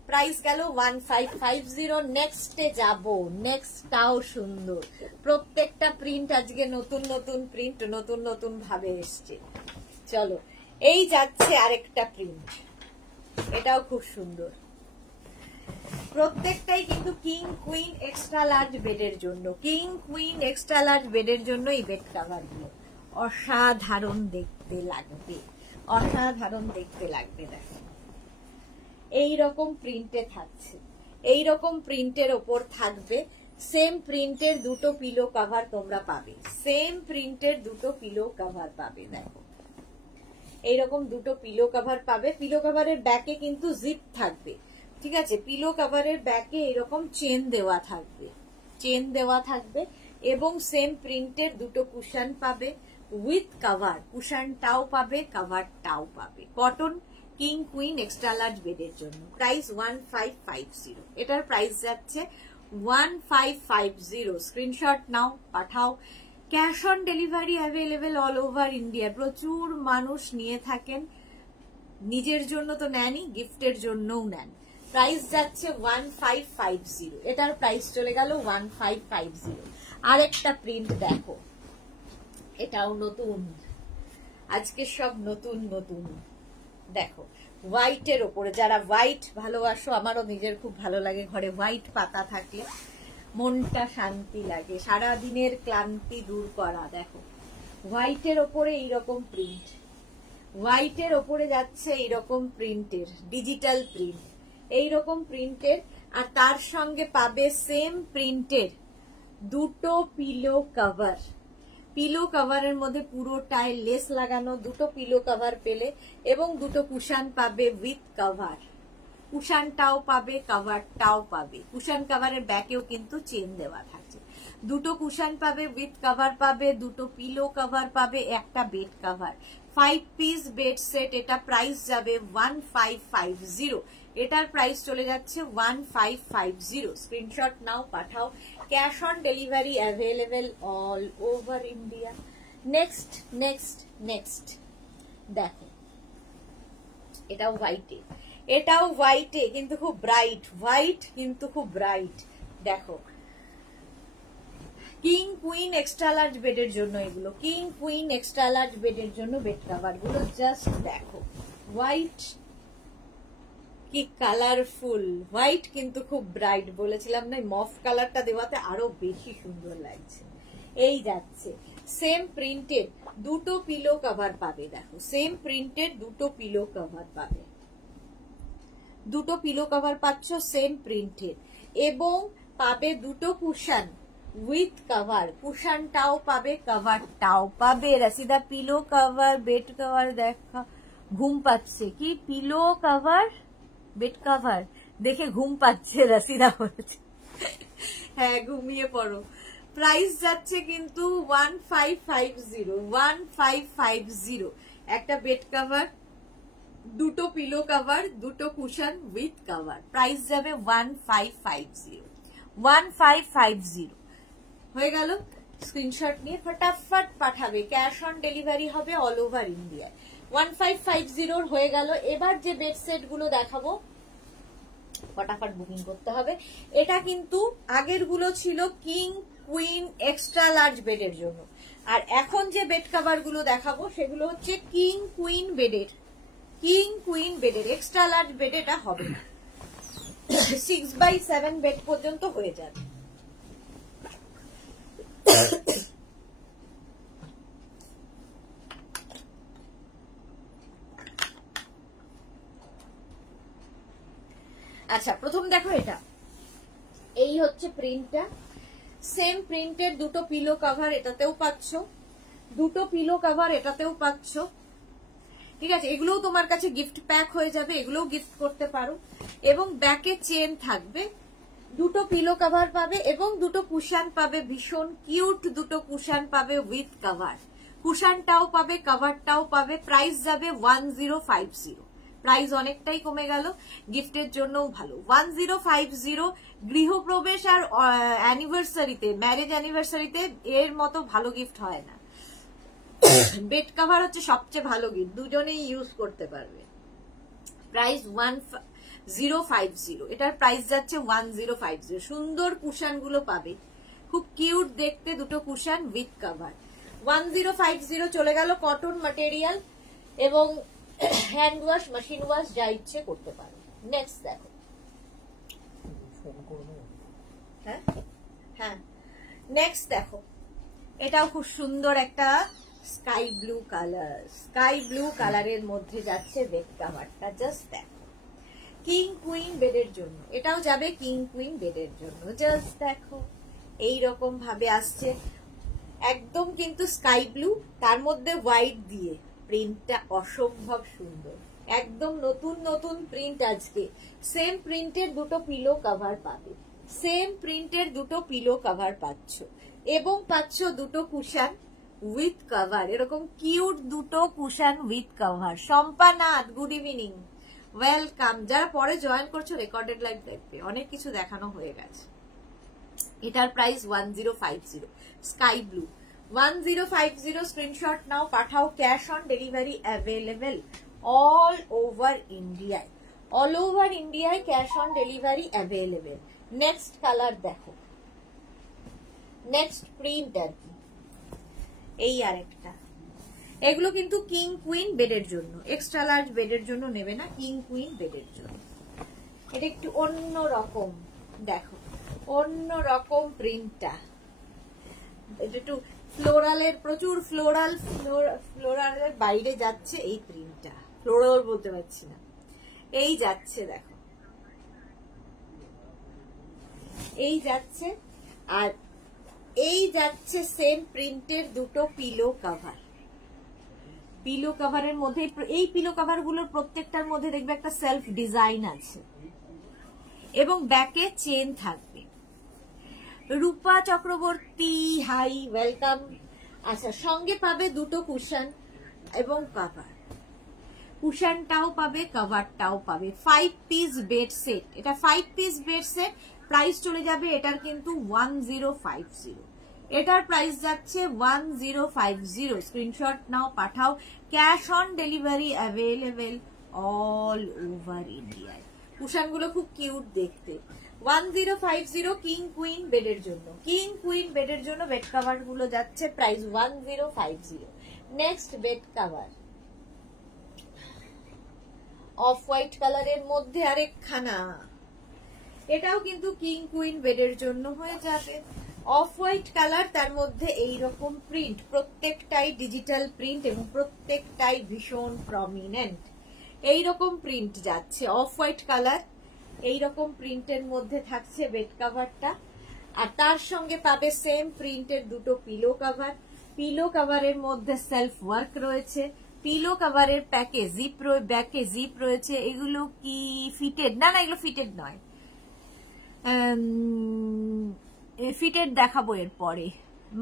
প্রাইস গেল 1550। নেক্সটে যাব, নেক্সটটাও সুন্দর। প্রত্যেকটা প্রিন্ট আজকে নতুন নতুন প্রিন্ট, নতুন নতুন ভাবে এসছে। চলো এই যাচ্ছে আরেকটা প্রিন্ট, এটাও খুব সুন্দর। প্রত্যেকটাই কিন্তু কিং কুইন এক্সট্রা লার্জ বেডের জন্য, কিং কুইন এক্সট্রা লার্জ বেডের জন্য এই বেড কাভার গুলো অসাধারণ দেখতে লাগবে, অসাধারণ দেখতে লাগবে। দেখো এইরকম প্রিন্টে থাকছে, এইরকম প্রিন্টের ওপর থাকবে, সেম প্রিন্টের দুটো পিলো কভার তোমরা পাবে, সেম প্রিন্টের দুটো পিলো কভার পাবে। দেখো এইরকম দুটো পিলো কভার পাবে, পিলো কভারের ব্যাকে কিন্তু জিপ থাকবে, ঠিক আছে। পিলো কভারের ব্যাকে এরকম চেন দেওয়া থাকবে, চেন দেওয়া থাকবে এবং সেম প্রিন্টের দুটো কুশন পাবে উইথ কভার, কুশনটাও পাবে কভারটাও পাবে। Cotton king queen extra large বেডের জন্য প্রাইস 1550। এটার প্রাইস যাচ্ছে 1550। স্ক্রিনশট নাও, পাঠাও। Cash on delivery available all over India. প্রচুর মানুষ নিয়ে থাকেন, নিজের জন্য তো নেনই, গিফটের জন্যও নেন। প্রাইস যাচ্ছে 1550। এটার প্রাইস চলে গেল 1550। আরেকটা প্রিন্ট দেখো, এটাও নতুন, আজকে সব নতুন নতুন। দেখো হোয়াইটের ওপরে, যারা হোয়াইট ভালোবাসো, আমারও নিজের খুব ভালো লাগে, ঘরে হোয়াইট পাতা থাকলে মনটা শান্তি লাগে, সারা দিনের ক্লান্তি দূর করা। দেখো হোয়াইটের ওপরে এইরকম প্রিন্ট, হোয়াইটের ওপরে যাচ্ছে এইরকম প্রিন্টের ডিজিটাল প্রিন্ট, এইরকম প্রিন্টের, আর তার সঙ্গে পাবে সেম প্রিন্টের দুটো পিলো কভার। পিলো কভারের মধ্যে পুরোটায় লেস লাগানো দুটো পিলো কভার পেলে এবং দুটো কুশন পাবে উইথ কভার, কুশনটাও পাবে কভারটাও পাবে। কুশন কভারের ব্যাকেও কিন্তু চেন দেওয়া থাকছে। দুটো কুশন পাবে উইথ কভার পাবে, দুটো পিলো কভার পাবে, একটা bed cover. 5 piece bed set. এটা প্রাইস যাবে 1550। এটার প্রাইস চলে যাচ্ছে 1550। স্ক্রিনশট নাও, পাঠাও। Cash on delivery available all over India. Next next next দেখো, এটাও হোয়াইটে, এটাও হোয়াইটে কিন্তু খুব ব্রাইট, হোয়াইট কিন্তু খুব ব্রাইট। দেখো কিং কুইন এক্সট্রা লার্জ বেডের জন্য এগুলো, কিং কুইন এক্সট্রা লার্জ বেডের জন্য বেড কভার গুলো। জাস্ট দেখো হোয়াইট কি কালারফুল, হোয়াইট কিন্তু খুব ব্রাইট, বলেছিলাম না মফ কালারটা দেওয়াতে আরো বেশি সুন্দর লাগছে। এই যাচ্ছে সেম প্রিন্টের দুটো পিলো কভার পাবে। দেখো সেম প্রিন্টের দুটো পিলো কভার পাবে, দুটো পিলো কভার পাচ্ছ সেম প্রিন্টের, এবং পাবে দুটো কুশন উইথ কভার, কুশনটাও পাবে কভারটাও পাবে। Rashida pillow cover bed cover, দেখা ঘুম পাচ্ছে কি পিলো কভার বেড কভার দেখে ঘুম পাচ্ছে, রাশিদা বলেছে। হ্যাঁ ঘুমিয়ে পড়ো। প্রাইস যাচ্ছে কিন্তু 1550, 1550। একটা বেড কভার, দুটো পিলো কভার, দুটো কুশন উইথ কভার। প্রাইস যাবে 1550, 1550। হয়ে গেল। স্ক্রিনশট নিয়ে ফটাফট পাঠাবে, ক্যাশ অন ডেলিভারি হবে অল ওভার ইন্ডিয়া। 1550 হয়ে গেল। এবার যে বেড সেট গুলো দেখাবো ফটাফট বুকিং করতে হবে। এটা কিন্তু আগের গুলো ছিল কিং কুইন এক্সট্রা লার্জ বেডের জন্য, আর এখন যে বেড কভার গুলো দেখাবো সেগুলো হচ্ছে কিং কুইন বেডের, কিং কুইন বেডের। এক্সট্রা লার্জ বেড এটা হবে না, 6x7 বেড পর্যন্ত হয়ে যাবে। আচ্ছা প্রথম দেখো, এটা এই হচ্ছে প্রিন্টটা, সেম প্রিন্টের দুটো পিলো কভার এটাতেও পাচ্ছ, দুটো পিলো কভার এটাতেও পাচ্ছ, ঠিক আছে। এগুলোও তোমার কাছে গিফট প্যাক হয়ে যাবে, এগুলোও গিফট করতে পারো। এবং ব্যাকে চেন থাকবে, দুটো পিলো কভার পাবে এবং দুটো কুশন পাবে, ভীষণ কিউট দুটো কুশন পাবে উইথ কভার, কুশনটাও পাবে কভারটাও পাবে। প্রাইস যাবে 1050। প্রাইস অনেকটাই কমে গেল, গিফটের জন্যও ভালো। 1050। গৃহপ্রবেশ আর অ্যানিভার্সারিতে, ম্যারেজ অ্যানিভার্সারিতে এর মতো ভালো গিফট হয় না। বেড কভার হচ্ছে সবচেয়ে ভালো গিফট, দুজনেই ইউজ করতে পারবে। প্রাইস 1050। এটার প্রাইস যাচ্ছে 1050। সুন্দর কুশন গুলো পাবে, খুব কিউট দেখতে দুটো কুশন উইথ কভার। 1050 চলে গেল। কটন ম্যাটেরিয়াল এবং হ্যান্ড ওয়াশ, মেশিন ওয়াশ যা ইচ্ছে করতে পারো। নেক্সট দেখো, হ্যাঁ হ্যাঁ। নেক্সট দেখো, এটাও খুব সুন্দর একটা sky blue colour, sky blue কালারের মধ্যে যাচ্ছে বেড কাভারটা। জাস্ট দেখো, কিং কুইন বেডের জন্য, এটাও যাবে কিং কুইন বেডের জন্য। জাস্ট দেখো এইরকম ভাবে আসছে, একদম কিন্তু স্কাই ব্লু, তার মধ্যে হোয়াইট দিয়ে প্রিন্টটা অসম্ভব সুন্দর, একদম নতুন নতুন প্রিন্ট। আজকে সেম প্রিন্টের দুটো পিলো কভার পাবে, সেম প্রিন্টের দুটো পিলো কভার পাচ্ছ, এবং পাচ্ছ দুটো কুশন উইথ কভার, এরকম কিউট দুটো cushion with cover. Shampa Nath, good evening, welcome. যারা পরে জয়েন করছো রেকর্ডেড লাইভ দেখবে, অনেক কিছু দেখানো হয়ে গেছে। এটার প্রাইস 1050, স্কাই ব্লু 1050। স্ক্রিনশট নাও, পাঠাও, cash on delivery available all over ইন্ডিয়ায়, অল ওভার ইন্ডিয়ায় cash on delivery available. Next colour দেখো, নেক্সট প্রিন্ট আর কি, এই আরেকটা। এগুলো কিন্তু কিং কুইন বেডের জন্য, এক্সট্রা লার্জ বেডের জন্য নেবে না, কিং কুইন বেডের জন্য। এটা একটু অন্য রকম, দেখো অন্য রকম প্রিন্টটা, এটা একটু ফ্লোরালের, প্রচুর ফ্লোরালের বাইরে যাচ্ছে এই প্রিন্টটা, ফ্লোরাল বলতে পারছি না, এই যাচ্ছে দেখো, এই যাচ্ছে। আর এই যাচ্ছে সেম প্রিন্টের দুটো পিলো কভার, পিলো কভারের মধ্যে, এই পিলো কভার গুলোর প্রত্যেকটার মধ্যে দেখবে একটা সেলফ ডিজাইন আছে, এবং ব্যাকে চেন থাকবে। রূপা চক্রবর্তী, হাই, ওয়েলকাম। আচ্ছা, সঙ্গে পাবে দুটো কুশন এবং কভার, কুশনটাও পাবে, কভারটাও পাবে। 5 পিস বেড সেট, এটা 5 পিস বেড সেট। প্রাইস চলে যাবে এটার কিন্তু 1050, এটার প্রাইস যাচ্ছে 1050। স্ক্রিনশট নাও, পাঠাও, cash on delivery available all over ইন্ডিয়ায়। কুশনগুলো খুব কিউট দেখতে। 1050 কিং কুইন বেডের জন্য, কিং কুইন বেডের জন্য বেড কভার গুলো যাচ্ছে price 1050। Next bed cover off white কালারের মধ্যে আরেকখানা, এটাও কিন্তু কিং কুইন বেডের জন্য হয়ে যাবে। অফ হোয়াইট কালার, তার মধ্যে এইরকম প্রিন্ট, প্রত্যেকটাই ডিজিটাল প্রিন্ট এবং প্রত্যেকটাই ভীষণ প্রমিনেন্ট। এইরকম প্রিন্ট যাচ্ছে, অফ হোয়াইট কালার, এইরকম প্রিন্টের মধ্যে থাকছে বেড কভারটা। আর তার সঙ্গে পাবে সেম প্রিন্টের দুটো পিলো কভার, পিলো কভারের মধ্যে সেলফ ওয়ার্ক রয়েছে, পিলো কভারের প্যাকে জিপ, ব্যাকে জিপ রয়েছে। এগুলো কি ফিটেড? না না, এগুলো ফিটেড নয়, ফিটেড দেখাবো এর পরে।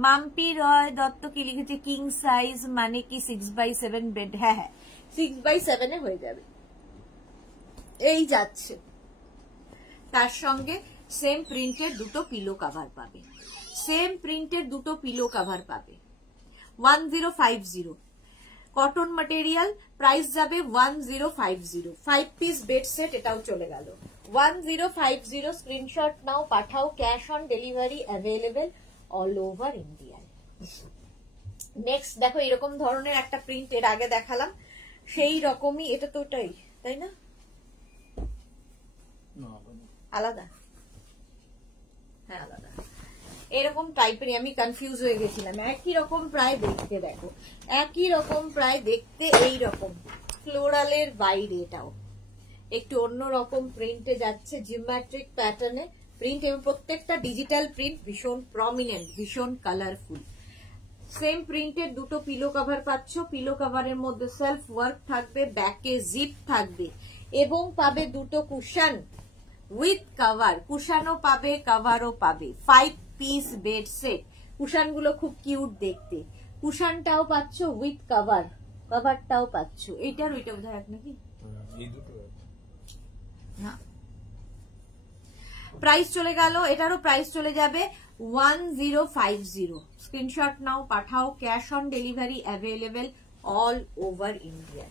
মাম্পি রয় দত্ত কি লিখেছে, কিং সাইজ মানে কি 6x7 বেড? হ্যাঁ হ্যাঁ, 6x7 এ হয়ে যাবে। এই যাচ্ছে, তার সঙ্গে সেম প্রিন্টের দুটো পিলো কভার পাবে, সেম প্রিন্টের দুটো পিলো কভার পাবে। 1050 কটন ম্যাটেরিয়াল, প্রাইস যাবে 1050। 5 পিস বেড সেট, এটাও চলে গেল 1050। স্ক্রিনশট নাও, পাঠাও, cash on delivery available all over ইন্ডিয়ায়। নেক্সট দেখো, এরকম ধরনের একটা প্রিন্ট এর আগে দেখালাম, সেই রকমই এটা, তো ওটাই তাই না, আলাদা? হ্যাঁ আলাদা, এরকম টাইপেরই, আমি কনফিউজ হয়ে গেছিলাম। একই রকম প্রায় দেখতে, দেখো একই রকম প্রায় দেখতে, এই রকম ফ্লোরালের বাইরে এটাও একটু অন্য রকম প্রিন্টে যাচ্ছে, জিওমেট্রিক প্যাটার্নে প্রিন্ট, এবং প্রত্যেকটা ডিজিটাল প্রিন্ট, ভীষণ প্রমিনেন্ট, ভীষণ কালারফুল। সেম প্রিন্টের দুটো পিলো কভার পাচ্ছ, পিলো কভারের মধ্যে সেলফ ওয়ার্ক থাকবে, ব্যাকে জিপ থাকবে, এবং পাবে দুটো কুশন উইথ কভার, কুশনও পাবে, কভারও পাবে। 5 পিস বেড সেট, কুশন গুলো খুব কিউট দেখতে, কুশনটাও পাচ্ছ উইথ কভার, কভারটাও পাচ্ছ। এইটার ওইটা বোধহয় এক নাকি, প্রাইস চলে গেল, এটারও প্রাইস চলে যাবে 1050। স্ক্রিনশট নাও, পাঠাও, cash on delivery available all over India.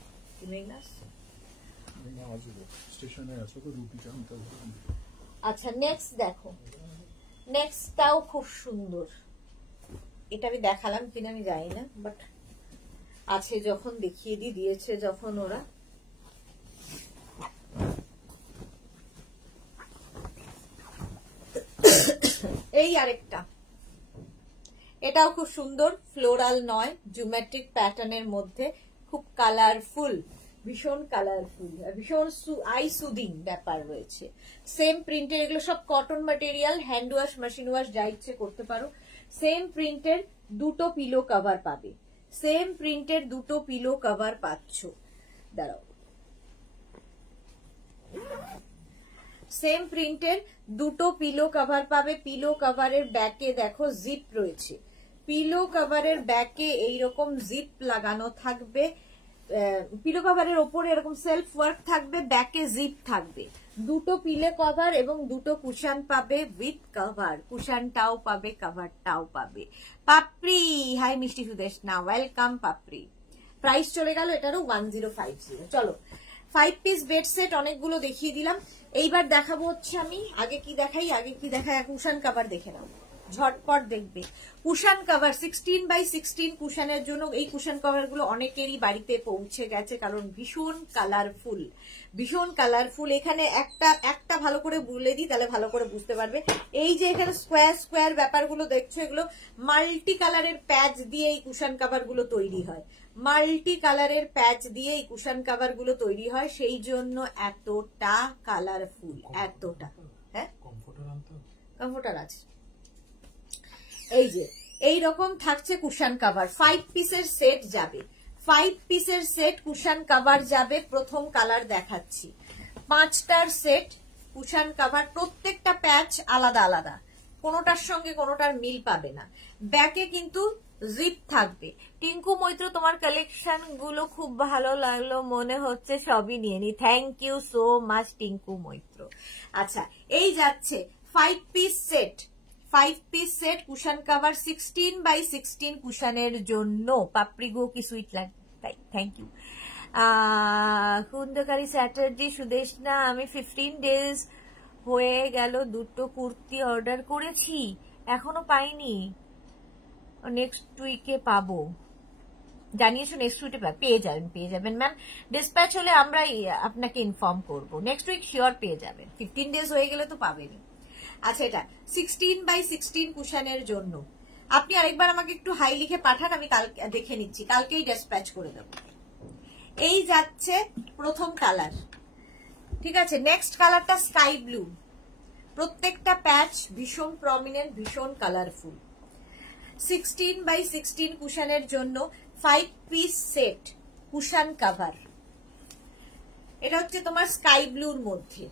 আচ্ছা, নেক্সট দেখো, নেক্সটটাও খুব সুন্দর। এটা আমি দেখালাম কিনা আমি জানি না, বাট আছে যখন দেখিয়ে দিয়েছে যখন ওরা। এই আরেকটা, এটাও খুব সুন্দর, ফ্লোরাল নয়, জিওমেট্রিক প্যাটার্নের মধ্যে, খুব কালারফুল, ভীষণ কালারফুল, ভীষণ আই সুদিং ব্যাপার রয়েছে। সেম প্রিন্টের, এগুলো সব cotton material, hand wash machine wash যা ইচ্ছে করতে পারো। সেম প্রিন্টের দুটো পিলো কভার পাবে, সেম প্রিন্টের দুটো পিলো কভার পাচ্ছ। দাঁড়াও, সেম প্রিন্টের দুটো পিলো কভার পাবে। পিলো কভারের ব্যাকে দেখো জিপ রয়েছে, পিলো কভারের ব্যাকে এইরকম জিপ লাগানো থাকবে, পিলো কভারের ওপরে এরকম সেলফ ওয়ার্ক থাকবে, ব্যাকে জিপ থাকবে। দুটো পিলে কভার এবং দুটো কুশন পাবে উইথ কভার, কুশনটাও পাবে কভারটাও পাবে। পাপড়ি, হাই মিষ্টি সুদেশনা, ওয়েলকাম পাপড়ি। প্রাইস চলে গেল এটারও 1050। চলো 5 পিস বেড সেট অনেকগুলো দেখিয়ে দিলাম, এইবার দেখাবো হচ্ছে আমি আগে কি দেখাই, কুশন কভার দেখে নাও, ঝটপট দেখবে। কুশন কভার 16x16 কুশনের জন্য এই কুশন কভার গুলো অনেকেরই বাড়িতে পৌঁছে গেছে, কারণ ভীষণ কালারফুল, ভীষণ কালারফুল। এখানে একটা ভালো করে বলে দিই, তাহলে ভালো করে বুঝতে পারবে। এই যে এখানে স্কোয়ার স্কোয়ার ব্যাপারগুলো দেখছো, এগুলো মাল্টি কালারের প্যাচ দিয়ে এই কুশন কভার গুলো তৈরি হয়, মাল্টি কালারের প্যাচ দিয়ে এই কুশন কভার গুলো তৈরি হয়, সেই জন্য এতটা কালারফুল, এতটা। হ্যাঁ, কমফোর্টার আছে। এই যে এইরকম থাকছে কুশন কভার, 5 পিসের সেট যাবে, 5 পিসের সেট কুশন কভার যাবে। প্রথম কালার দেখাচ্ছি, 5টার সেট কুশন কভার, প্রত্যেকটা প্যাচ আলাদা আলাদা, কোনোটার সঙ্গে কোনোটার মিল পাবে না। ব্যাকে কিন্তু জিপ থাকবে। টিঙ্কু মৈত্র, তোমার কালেকশন গুলো খুব ভালো লাগলো, মনে হচ্ছে সবই নিয়ে নি। Thank you so much Tinku Maitra. আচ্ছা, এই যাচ্ছে 5 piece set, 5 piece set cushion cover 16x16 কুশনের জন্য। পাপড়ি গো কি সুইট লাগে, থ্যাংক ইউ। কুন্দকারী স্যাটার্জি, সুদেশনা, আমি 15 ডেজ হয়ে গেল দুটো কুর্তি অর্ডার করেছি, এখনো পাইনি, নেক্সট উইকে পাবো। জানিয়েছো নেক্সট উইকে পেয়ে যাবেন ম্যাম। ডিসপ্যাচ হলে আমরা আপনাকে ইনফর্ম করবো, নেক্সট উইক শিওর পেয়ে যাবেন, 15 ডেজ হয়ে গেলে তো পাবেনি। আচ্ছা, এটা 16x16 কুশনের জন্য। আপনি আরেকবার আমাকে একটু হাই লিখে পাঠান, আমি কালকে দেখে নিচ্ছি, কালকেই ডিসপ্যাচ করে দেব। এই যাচ্ছে প্রথম কালার, ঠিক আছে। নেক্সট কালারটা স্কাই ব্লু, প্রত্যেকটা প্যাচ ভীষণ প্রমিনেন্ট, ভীষণ কালারফুল। 16x16 কুশনের জন্য 5 পিস সেট কুশন কভার, এটা হচ্ছে তোমার স্কাই ব্লুর মধ্যে।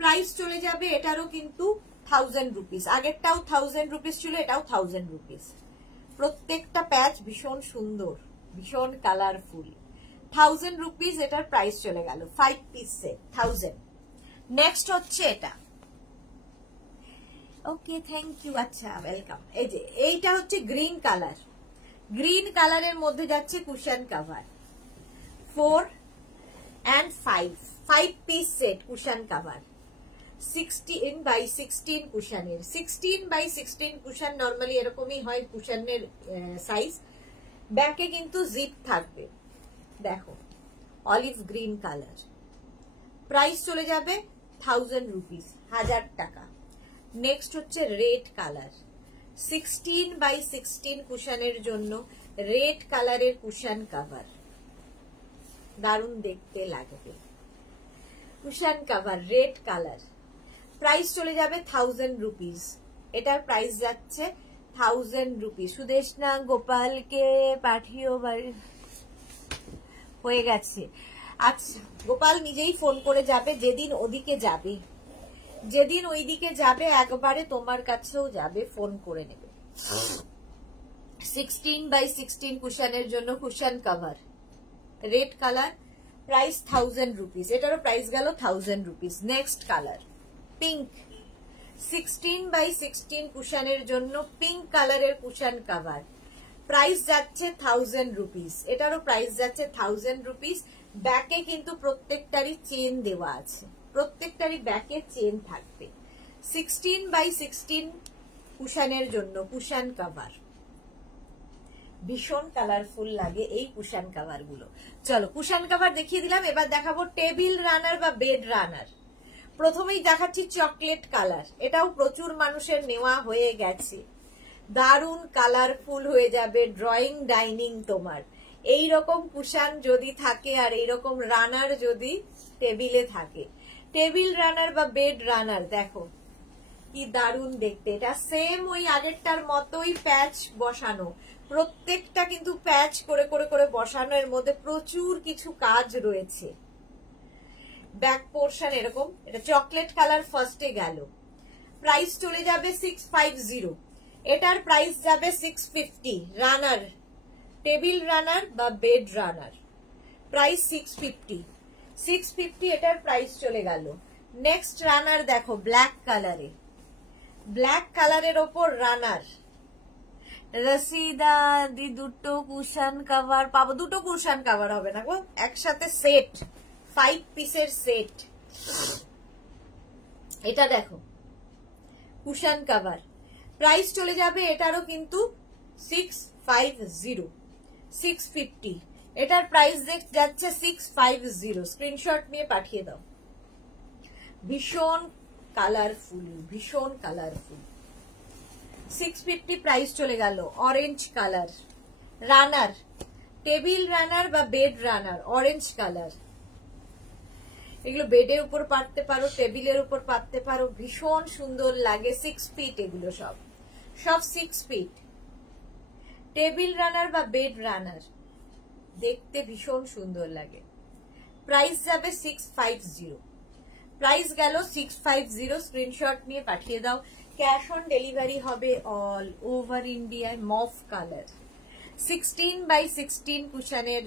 প্রাইস চলে যাবে এটারও কিন্তু 1000 রুপিস, আগেরটাও 1000 রুপিস ছিল, এটাও 1000 রুপিস। প্রত্যেকটা প্যাচ ভীষণ সুন্দর, ভীষণ কালারফুল, 1000 রুপিস এটার প্রাইস চলে গেল। 5 পিস সেট 1000। নেক্সট হচ্ছে এটা, ওকে থ্যাংক ইউ, আচ্ছা ওয়েলকাম। এই যে এইটা হচ্ছে গ্রিন কালার, গ্রিন কালারের মধ্যে যাচ্ছে cushion cover 4 and 5 piece set cushion cover 16x16 কুশনের। 16x16 cushion normally এরকমই হয় কুশনের সাইজ। ব্যাকে কিন্তু জিপ থাকবে, দেখো অলিভ গ্রিন কালার। প্রাইস চলে যাবে 1000 রুপিস, 1000 টাকা। নেক্সট হচ্ছে রেড কালার, 16x16 কুশনের জন্য রেড কালারের কুশন কভার, দারুণ দেখতে লাগবে। Cushion cover red colour, price চলে যাবে 1000 রুপিস, এটার প্রাইস যাচ্ছে 1000 রুপিস। সুদেশনা গোপালকে পাঠিও বাড়ি হয়ে গেছে। আচ্ছা, গোপাল নিজেই ফোন করে যাবে, যেদিন ওদিকে যাবে, যেদিন ওইদিকে যাবে একবারে তোমার কাছেও যাবে, ফোন করে নেবে। 16x16 কুশনের জন্য cushion cover red colour, price 1000 rupees, এটারও প্রাইস গেল 1000 rupees. Next colour pink, 16x16 কুশনের জন্য পিঙ্ক কালারের কুশন কভার, প্রাইস যাচ্ছে 1000 রুপিস, এটারও প্রাইস যাচ্ছে 1000 রুপিস। ব্যাকে কিন্তু প্রত্যেকটারই চেন দেওয়া আছে, প্রত্যেকটারই ব্যাকে চেন থাকবে। 16x16 কুশনের জন্য কুশন কভার, ভীষণ কালারফুল লাগে এই কুশন কভার গুলো। চলো কুশন কভার দেখিয়ে দিলাম, এবার দেখাবো টেবিল রানার বা বেড রানার। প্রথমেই দেখাচ্ছি চকলেট কালার, এটাও প্রচুর মানুষের নেওয়া হয়ে গেছে। দারুণ কালারফুল হয়ে যাবে, ড্রয়িং ডাইনিং তোমার। এই রকম কুশান যদি থাকে আর এইরকম রানার যদি টেবিলে থাকে, টেবিল রানার বা বেড রানার, দেখো কি দারুণ দেখতে। এটা সেম ওই আগেরটার মতোই প্যাচ বসানো, প্রত্যেকটা কিন্তু প্যাচ করে করে করে বসানো, এর মধ্যে প্রচুর কিছু কাজ রয়েছে। ব্যাক পোর্শন এরকম, এটা চকলেট কালার ফার্স্টে গেল। প্রাইস চলে যাবে 650, এটার প্রাইস যাবে 650। রানার, টেবিল রানার বা বেড রানার, প্রাইস 650। 650 এটার প্রাইস চলে গেল। নেক্সট রানার দেখো ব্ল্যাক কালারে, ব্ল্যাক কালারের ওপর রানার। রসিদা দি দুটো কুশন কভার পাবো, দুটো কুশন কভার হবে না গো, একসাথে সেট, 5 পিসের সেট। এটা দেখো কুশন কভার, প্রাইস চলে যাবে এটারও কিন্তু 650, 650। এটার প্রাইস যাচ্ছে 650। স্ক্রিনশট নিয়ে পাঠিয়ে দাও। ভীষণ কালারফুল, ভীষণ কালারফুল। 650 প্রাইস চলে গেল। অরেঞ্জ কালার রানার, টেবিল রানার বা বেড রানার, অরেঞ্জ কালার। এগুলো বেডের উপর পাততে পারো, টেবিলের উপর পাততে পারো, ভীষণ সুন্দর লাগে। 6 ফিট এগুলো সব 6 ফিট। টেবিল রানার বা বেড রানার দেখতে ভীষণ সুন্দর লাগে। প্রাইস যাবে 650। প্রাইস গেল 650। স্ক্রিনশট নিয়ে পাঠিয়ে দাও। ক্যাশ অন ডেলিভারি হবে অল ওভার ইন্ডিয়ায়। মফ কালার, 16x16 কুশনের,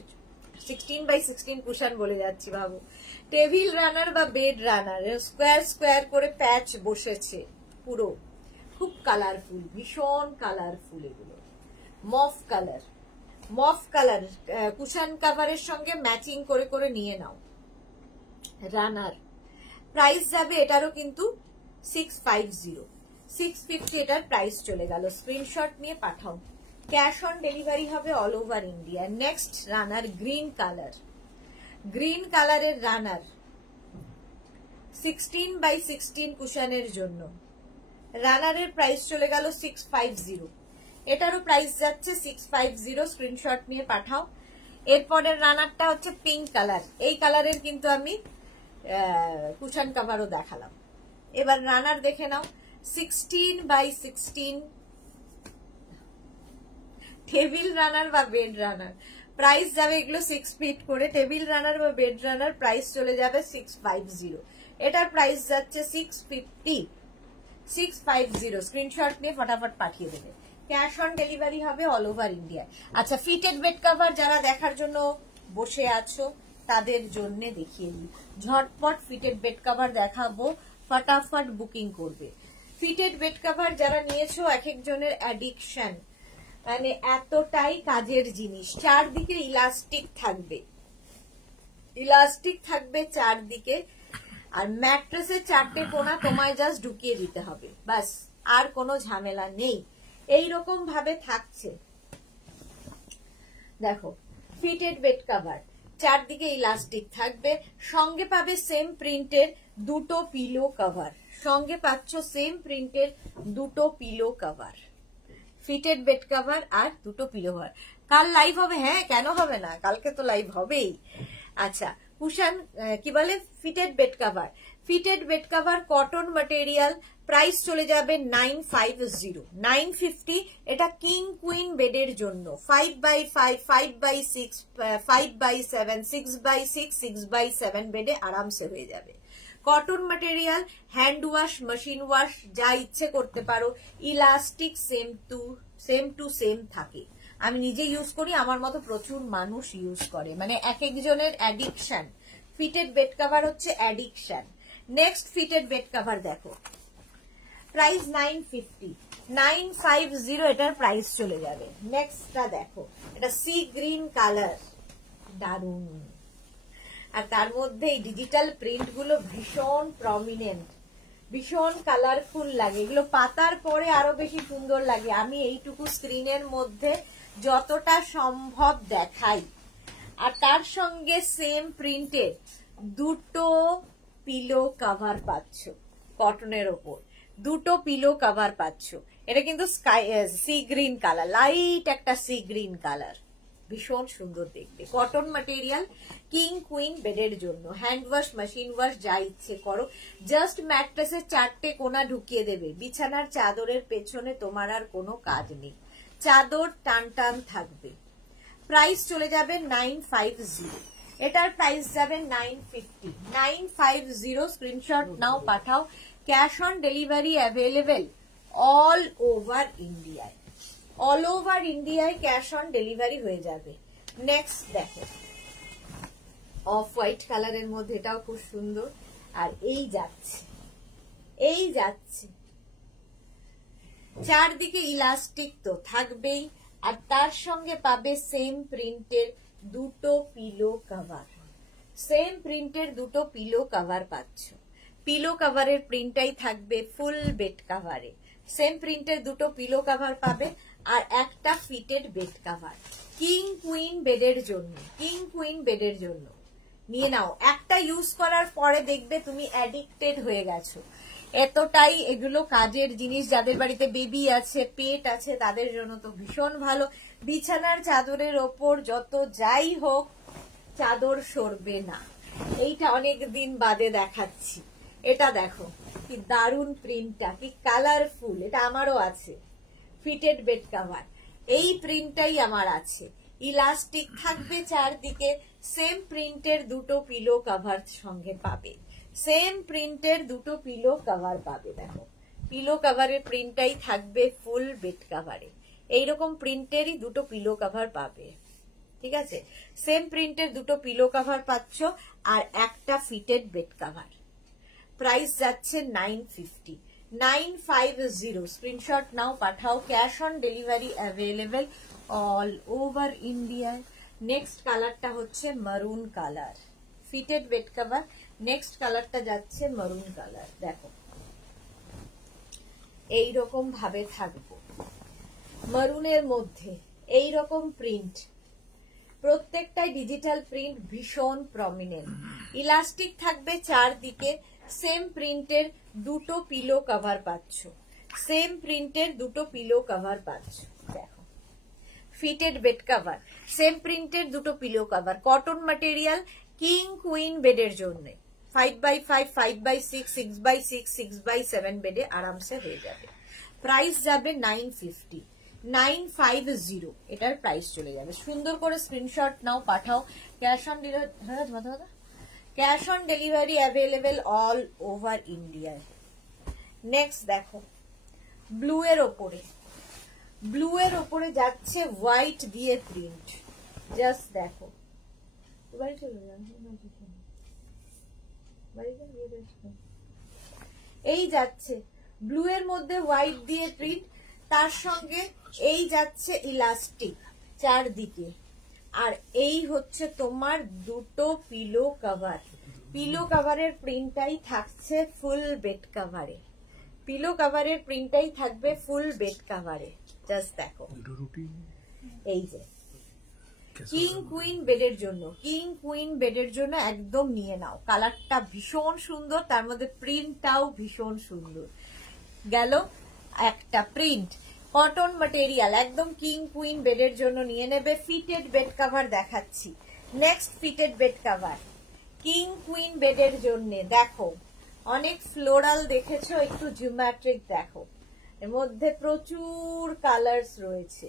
16x16 কুশন বলে যাচ্ছি বাবু। টেবিল রানার বা বেড রানার, স্কোয়ার স্কোয়ার করে প্যাচ বসেছে পুরো, খুব কালারফুল, ভীষণ কালারফুল এগুলো। Mauve colour, mauve colour cushion কাভারের সঙ্গে ম্যাচিং করে করে নিয়ে নাও। রানার, প্রাইস যাবে এটারও কিন্তু 650। 650 এটার প্রাইস চলে গেল। স্ক্রিনশট নিয়ে পাঠাও। ক্যাশ অন ডেলিভারি হবে অল ওভার ইন্ডিয়া। নেক্সট রানার গ্রিন কালার, গ্রিন কালারের রানার 16x16 কুশনের জন্য। রানারের প্রাইস চলে গেল 650। এটারও প্রাইস যাচ্ছে 650। স্ক্রিনশট নিয়ে পাঠাও। এরপরের রানারটা হচ্ছে পিঙ্ক কালার। এই কালারের কিন্তু আমি কুশন কভারও দেখালাম। এবার রানার দেখে নাও। 16x16 টেবিল রানার বা বেড রানার, প্রাইস যাবে এগুলো 6 ফিট করে। টেবিল রানার বা বেড রানার প্রাইস চলে যাবে 650। এটার প্রাইস যাচ্ছে 650। 650 স্ক্রিনশট নিয়ে ফটাফট পাঠিয়ে দেবে। ক্যাশ অন ডেলিভারি হবে অল ওভার ইন্ডিয়া। আচ্ছা, ফিটেড বেড কভার যারা দেখার জন্য বসে আছো তাদের জন্য দেখিয়ে দিই। ঝটপট ফিটেড বেড কভার দেখাবো, ফটাফট বুকিং করবে। ফিটেড বেড কভার যারা নিয়েছো এক একজনের অ্যাডিকশন, মানে এতটাই কাজের জিনিস। চারদিকে ইলাস্টিক থাকবে, ইলাস্টিক থাকবে চারদিকে, আর ম্যাট্রেসের 4টে কোণা তোমায় জাস্ট ঢুকিয়ে দিতে হবে, বাস, আর কোনো ঝামেলা নেই। এইরকম ভাবে থাকছে দেখো ফিটেড বেড কভার, চারদিকে ইলাস্টিক থাকবে। সঙ্গে পাবে সেম প্রিন্টের দুটো পিলো কভার, সঙ্গে পাচ্ছ সেম প্রিন্টের দুটো pillow cover. Fitted bed cover আর দুটো পিলো কভার। কাল লাইভ হবে? হ্যাঁ, কেন হবে না, কালকে তো লাইভ হবেই। আচ্ছা, কুশন কি বলে, fitted bed cover. Fitted bed cover cotton material, price চলে যাবে 950, 950। এটা কিং কুইন বেডের জন্য 5x5, 5x6, 5x7, 6x6, 6x7 বেডে আরামসে হয়ে যাবে। Cotton material, hand wash, machine wash, যা ইচ্ছে করতে পারো। ইলাস্টিক সেম টু সেম থাকে। আমি নিজে ইউজ করি, আমার মতো প্রচুর মানুষ ইউজ করে, মানে এক একজনের অ্যাডিকশন। ফিটেড বেড কভার হচ্ছে addiction. Next fitted bed cover দেখো, প্রাইস 950, 950 এটার প্রাইস চলে যাবে। নেক্সটটা দেখো, এটা সি গ্রিন কালার, দারুন, আর তার মধ্যে এই ডিজিটাল প্রিন্ট গুলো ভীষণ প্রমিনেন্ট, ভীষণ কালারফুল লাগে। এগুলো পাতার পরে আরো বেশি সুন্দর লাগে। আমি এইটুকু স্ক্রিনের মধ্যে যতটা সম্ভব দেখাই। আর তার সঙ্গে সেম প্রিন্টের দুটো পিলো কভার পাচ্ছ কটনের ওপর, দুটো পিলো কভার পাচ্ছ। এটা কিন্তু sky sea green colour, light একটা সি গ্রিন কালার, ভীষণ সুন্দর দেখতে। কটন ম্যাটেরিয়াল, কিং কুইন বেডের জন্য। হ্যান্ড ওয়াশ, মেশিন ওয়াশ যা ইচ্ছে করো, জাস্ট ম্যাট্রেসের 4টে কোনা ঢুকিয়ে দেবে। বিছানার চাদরের পেছনে তোমার আর কোনো কাজ নেই, চাদর টান টান থাকবে। প্রাইস চলে যাবে 950, এটার প্রাইস যাবে 950। 950 স্ক্রিনশট নাও, পাঠাও। Cash on delivery available all over ইন্ডিয়ায়, অল ওভার ইন্ডিয়ায় ক্যাশ অন ডেলিভারি হয়ে যাবে। নেক্সট দেখো, অফ হোয়াইট কালারের মধ্যে, এটাও খুব সুন্দর। আর এই যাচ্ছে, এই যাচ্ছে, চারদিকে ইলাস্টিক তো থাকবেই, আর তার সঙ্গে পাবে সেম প্রিন্টের দুটো পিলো কভার। সেম প্রিন্টের দুটো পিলো কভার পাচ্ছ। পিলো কভারের প্রিন্টটাই থাকবে ফুল বেড কভারে। সেম প্রিন্টের দুটো পিলো কভার পাবে আর একটা fitted bed cover. King queen বেডের জন্য, কিং কুইন বেডের জন্য নিয়ে নাও। একটা ইউজ করার পরে দেখবে তুমি অ্যাডিক্টেড হয়ে গেছো, এতটাই এগুলো কাজের জিনিস। যাদের বাড়িতে বেবি আছে, পেট আছে, তাদের জন্য তো ভীষণ ভালো। বিছানার চাদরের ওপর যত যাই হোক, চাদর সরবে না। এইটা অনেক দিন বাদে দেখাচ্ছি। এটা দেখো কি দারুন প্রিন্টটা, কি কালারফুল। এটা আমারও আছে, ফিটেড বেড কভার। এই প্রিন্টটাই আমার আছে, ইলাস্টিক থাকবে চারদিকে। সেম প্রিন্টের দুটো পিলো কভার সঙ্গে পাবে, সেম প্রিন্টের দুটো পিলো কভার পাবে। দেখো পিলো কভারের প্রিন্টটাই থাকবে ফুল বেড কভারে। এইরকম প্রিন্টেরই দুটো পিলো কভার পাবে, ঠিক আছে? সেম প্রিন্টের দুটো পিলো কভার পাচ্ছ আর একটা ফিটেড বেড কভার। প্রাইস যাচ্ছে 950। 950 স্ক্রিনশট নাও, পাঠাও। Cash on delivery available all over ইন্ডিয়ায়। নেক্সট কালারটা হচ্ছে মারুন colour, fitted bed cover. Next কালারটা যাচ্ছে মারুন কালার। দেখো এইরকম ভাবে থাকবো মারুনের মধ্যে, এইরকম প্রিন্ট, প্রত্যেকটাই ডিজিটাল প্রিন্ট, ভীষণ প্রমিনেন্ট। ইলাস্টিক থাকবে চারদিকে। সেম প্রিন্টের দুটো পিলো কভার পাচ্ছ, সেম প্রিন্টের দুটো পিলো কভার পাচ্ছ। দেখো ফিটেড বেড কভার, সেম প্রিন্টের দুটো pillow cover, cotton material, king queen বেডের জন্য। 5x5, 5x6, 6x6, 6x7 বেডে আরামসে হয়ে যাবে। প্রাইস যাবে 950। 950 এটার প্রাইস চলে যাবে। সুন্দর করে স্ক্রিনশট নাও, পাঠাও। Cash on delivery, cash on delivery available all over ইন্ডিয়ায়। নেক্সট দেখো ব্লু এর ওপরে, ব্লু এর ওপরে যাচ্ছে হোয়াইট দিয়ে প্রিন্ট। জাস্ট দেখো, এই যাচ্ছে ব্লু এর মধ্যে হোয়াইট দিয়ে প্রিন্ট, তার সঙ্গে এই যাচ্ছে ইলাস্টিক চারদিকে। আর এই হচ্ছে তোমার দুটো পিলো কভার। পিলো কভারের প্রিন্টটাই থাকছে ফুল বেড কভারে, পিলো কভারের প্রিন্টটাই থাকবে ফুল বেড কভারে। জাস্ট দেখো, এই যে কিং কুইন বেডের জন্য, কিং কুইন বেডের জন্য একদম নিয়ে নাও। কালারটা ভীষণ সুন্দর, তার মধ্যে প্রিন্টটাও ভীষণ সুন্দর। গেল একটা প্রিন্ট, কটন ম্যাটেরিয়াল, একদম কিং কুইন বেডের জন্য নিয়ে নেবে। ফিটেড বেড কভার দেখাচ্ছি। Next fitted bed cover king queen বেডের জন্য। দেখো অনেক ফ্লোরাল দেখেছো, একটু জিওমেট্রিক দেখো। এর মধ্যে প্রচুর কালার্স রয়েছে,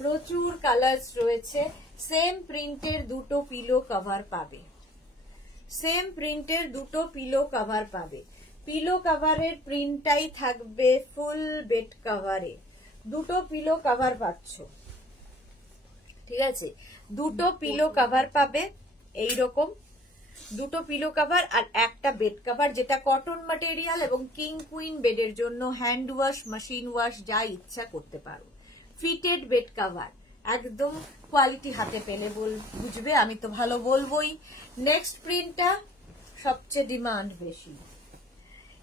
প্রচুর কালার্স রয়েছে। সেম প্রিন্টের দুটো পিলো কভার পাবে, সেম প্রিন্টের দুটো পিলো কভার পাবে। পিলো কভারের প্রিন্টটাই থাকবে ফুল বেড কভারে। দুটো পিলো কভার পাচ্ছ, ঠিক আছে? দুটো পিলো কভার পাবে, এইরকম দুটো পিলো কভার আর একটা বেড কভার, যেটা কটন ম্যাটেরিয়াল এবং কিং কুইন বেডের জন্য। হ্যান্ড ওয়াশ, মেশিন ওয়াশ যা ইচ্ছা করতে পারো। ফিটেড বেড কভার, একদম কোয়ালিটি হাতে পেলে বুঝবে, আমি তো ভালো বলবোই। নেক্সট প্রিন্টটা সবচেয়ে ডিমান্ড বেশি,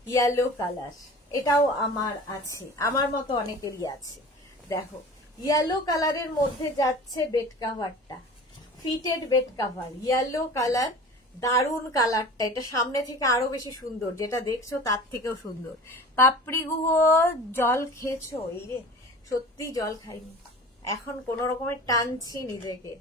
ইয়েলো কালার। এটাও আমার আছে, আমার মতো অনেকেরই আছে। দেখো ইয়েলো কালারের মধ্যে যাচ্ছে বেড কভারটা, fitted bed cover, yellow colour দারুন কালারটা, এটা সামনে থেকে আরো বেশি সুন্দর, যেটা দেখছো তার থেকেও সুন্দর। পাপড়ি গুহো জল খেয়েছো? এই রে সত্যি জল খাইনি, এখন কোন রকমের টানছি নিজেকে।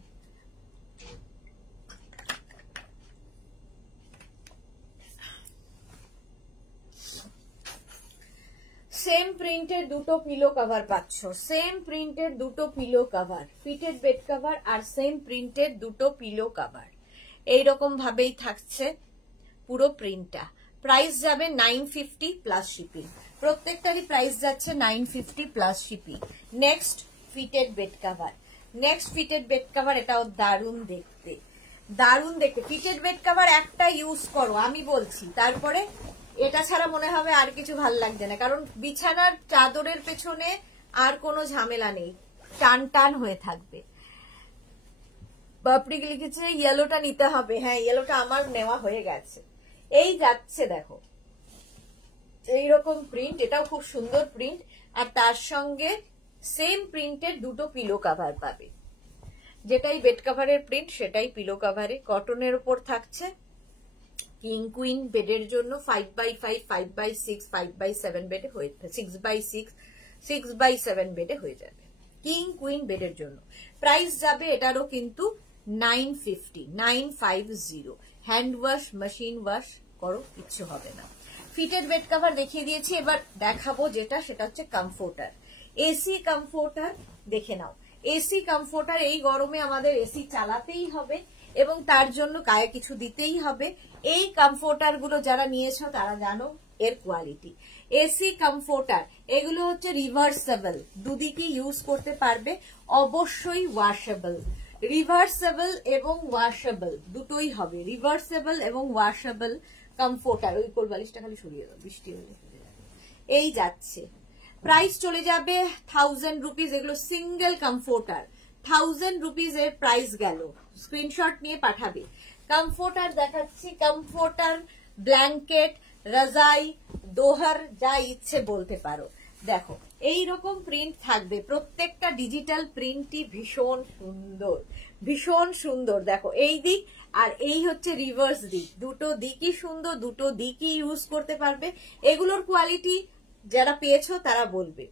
সেম প্রিন্টের দুটো পিলো কভার পাচ্ছ, সেম প্রিন্টের দুটো pillow cover, fitted bed cover আর সেম প্রিন্টের দুটো পিলো কভার, এইরকম ভাবেই থাকছে পুরো প্রিন্টটা। প্রাইস যাবে 950 প্লাস শিপিং, প্রত্যেকটারই প্রাইস যাচ্ছে 950 plus shipping. Next fitted bed cover, next fitted bed cover, এটাও দারুণ দেখতে, দারুণ দেখতে। ফিটেড বেড কভার একটা ইউজ করো আমি বলছি, তারপরে এটা ছাড়া মনে হবে আর কিছু ভাল লাগছে না, কারণ বিছানার চাদরের পেছনে আর কোনো ঝামেলা নেই, টান টান হয়ে থাকবে। বাপরি লিখেছে ইয়েলোটা নিতে হবে, হ্যাঁ ইয়েলোটা আমার নেওয়া হয়ে গেছে। এই যাচ্ছে দেখো এইরকম প্রিন্ট, এটাও খুব সুন্দর প্রিন্ট, আর তার সঙ্গে সেম প্রিন্টের দুটো পিলো কভার পাবে, যেটাই বেড কভারের প্রিন্ট সেটাই পিলো কভারে। কটনের উপর থাকছে, কিং কুইন বেডের জন্য 5x5, 5x6, 5x7 বেডে হয়ে, 6x6, 6x7 বেডে হয়ে যাবে কিং কুইন বেডের জন্য। প্রাইস যাবে এটারও কিন্তু 950, 950। হ্যান্ড ওয়াশ মেশিন ওয়াশ করো, কিচ্ছু হবে না। ফিটেড বেড কভার দেখিয়ে দিয়েছি, এবার দেখাবো যেটা, সেটা হচ্ছে কমফোর্টার। এসি কমফোর্টার দেখে নাও, এসি কমফোর্টার। এই গরমে আমাদের এসি চালাতেই হবে এবং তার জন্য গায়ে কিছু দিতেই হবে। এই কমফোর্টার গুলো যারা নিয়েছো তারা জানো এর কোয়ালিটি। এসি কমফোর্টার এগুলো হচ্ছে রিভার্সেবল, দুদিকে ইউজ করতে পারবে, অবশ্যই ওয়াশেবল। রিভার্সেবল এবং ওয়াশেবল দুটোই হবে, রিভার্সেবল এবং ওয়াশেবল কমফোর্টার। ওই কোল বালিশটা খালি সরিয়ে দাও, বৃষ্টি হলে এই যাচ্ছে। প্রাইস চলে যাবে 1000 রুপিস, এগুলো সিঙ্গেল কমফোর্টার, 1000 রুপিস এর প্রাইস গেল। স্ক্রিনশট নিয়ে পাঠাবে। কমফোর্টার দেখাচ্ছি, কমফোর্টার, ব্ল্যাঙ্কেট, রাজাই, দোহার, যা ইচ্ছে বলতে পারো। দেখো এইরকম প্রিন্ট থাকবে, প্রত্যেকটা ডিজিটাল প্রিন্টই ভীষণ সুন্দর, ভীষণ সুন্দর। দেখো এই দিক আর এই হচ্ছে রিভার্স দিক, দুটো দিকই সুন্দর, দুটো দিকই ইউজ করতে পারবে। এগুলোর কোয়ালিটি যারা পেয়েছো তারা বলবে।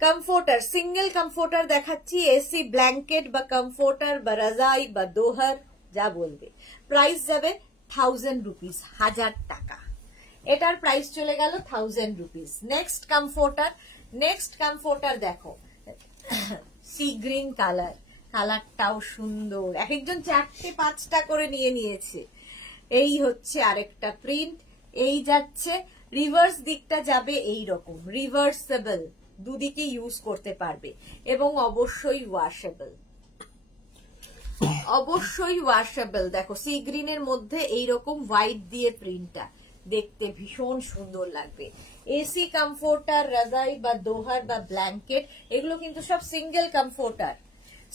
কমফোর্টার, সিঙ্গেল কমফোর্টার দেখাচ্ছি, এসি ব্ল্যাঙ্কেট বা কমফোর্টার বা রাজাই বা দোহার যা বলবে। প্রাইস যাবে 1000 রুপিস, 1000 টাকা। এটার প্রাইস চলে গেল 1000 rupees. Next comforter, next comforter দেখো সি গ্রিন কালার, কালারটাও সুন্দর, এক একজন 4টে 5টা করে নিয়ে নিয়েছে। এই হচ্ছে আরেকটা প্রিন্ট, এই যাচ্ছে। রিভার্স দিকটা যাবে এই রকম, রিভার্সেবল, দুদিকে ইউজ করতে পারবে এবং অবশ্যই ওয়াশেবল, অবশ্যই ওয়াশেবল। দেখো সি গ্রিনের মধ্যে এইরকম হোয়াইট দিয়ে প্রিন্টটা দেখতে ভীষণ সুন্দর লাগবে। এসি কমফোর্টার, রাজাই বা দোহার বা ব্ল্যাঙ্কেট, এগুলো কিন্তু সব সিঙ্গেল কমফোর্টার,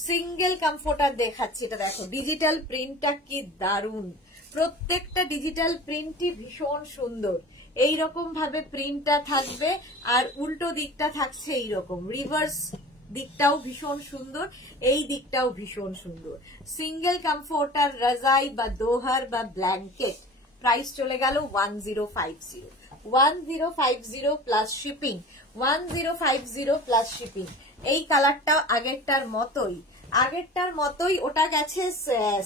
সিঙ্গেল কমফোর্টার দেখাচ্ছি। এটা দেখো ডিজিটাল প্রিন্টটা কি দারুণ, প্রত্যেকটা ডিজিটাল প্রিন্টই ভীষণ সুন্দর। এইরকম ভাবে প্রিন্টটা থাকবে আর উল্টো দিকটা থাকছে এইরকম, রিভার্স দিকটাও ভীষণ সুন্দর, এই দিকটাও ভীষণ সুন্দর। সিঙ্গেল কমফোর্টার, রাজাই বা দোহার বা ব্ল্যাঙ্কেট, প্রাইস চলে গেল 1050, 1050 প্লাস শিপিং, 1050 প্লাস শিপিং। এই কালারটা আগেরটার মতোই, আগেরটার মতোই, ওটা গেছে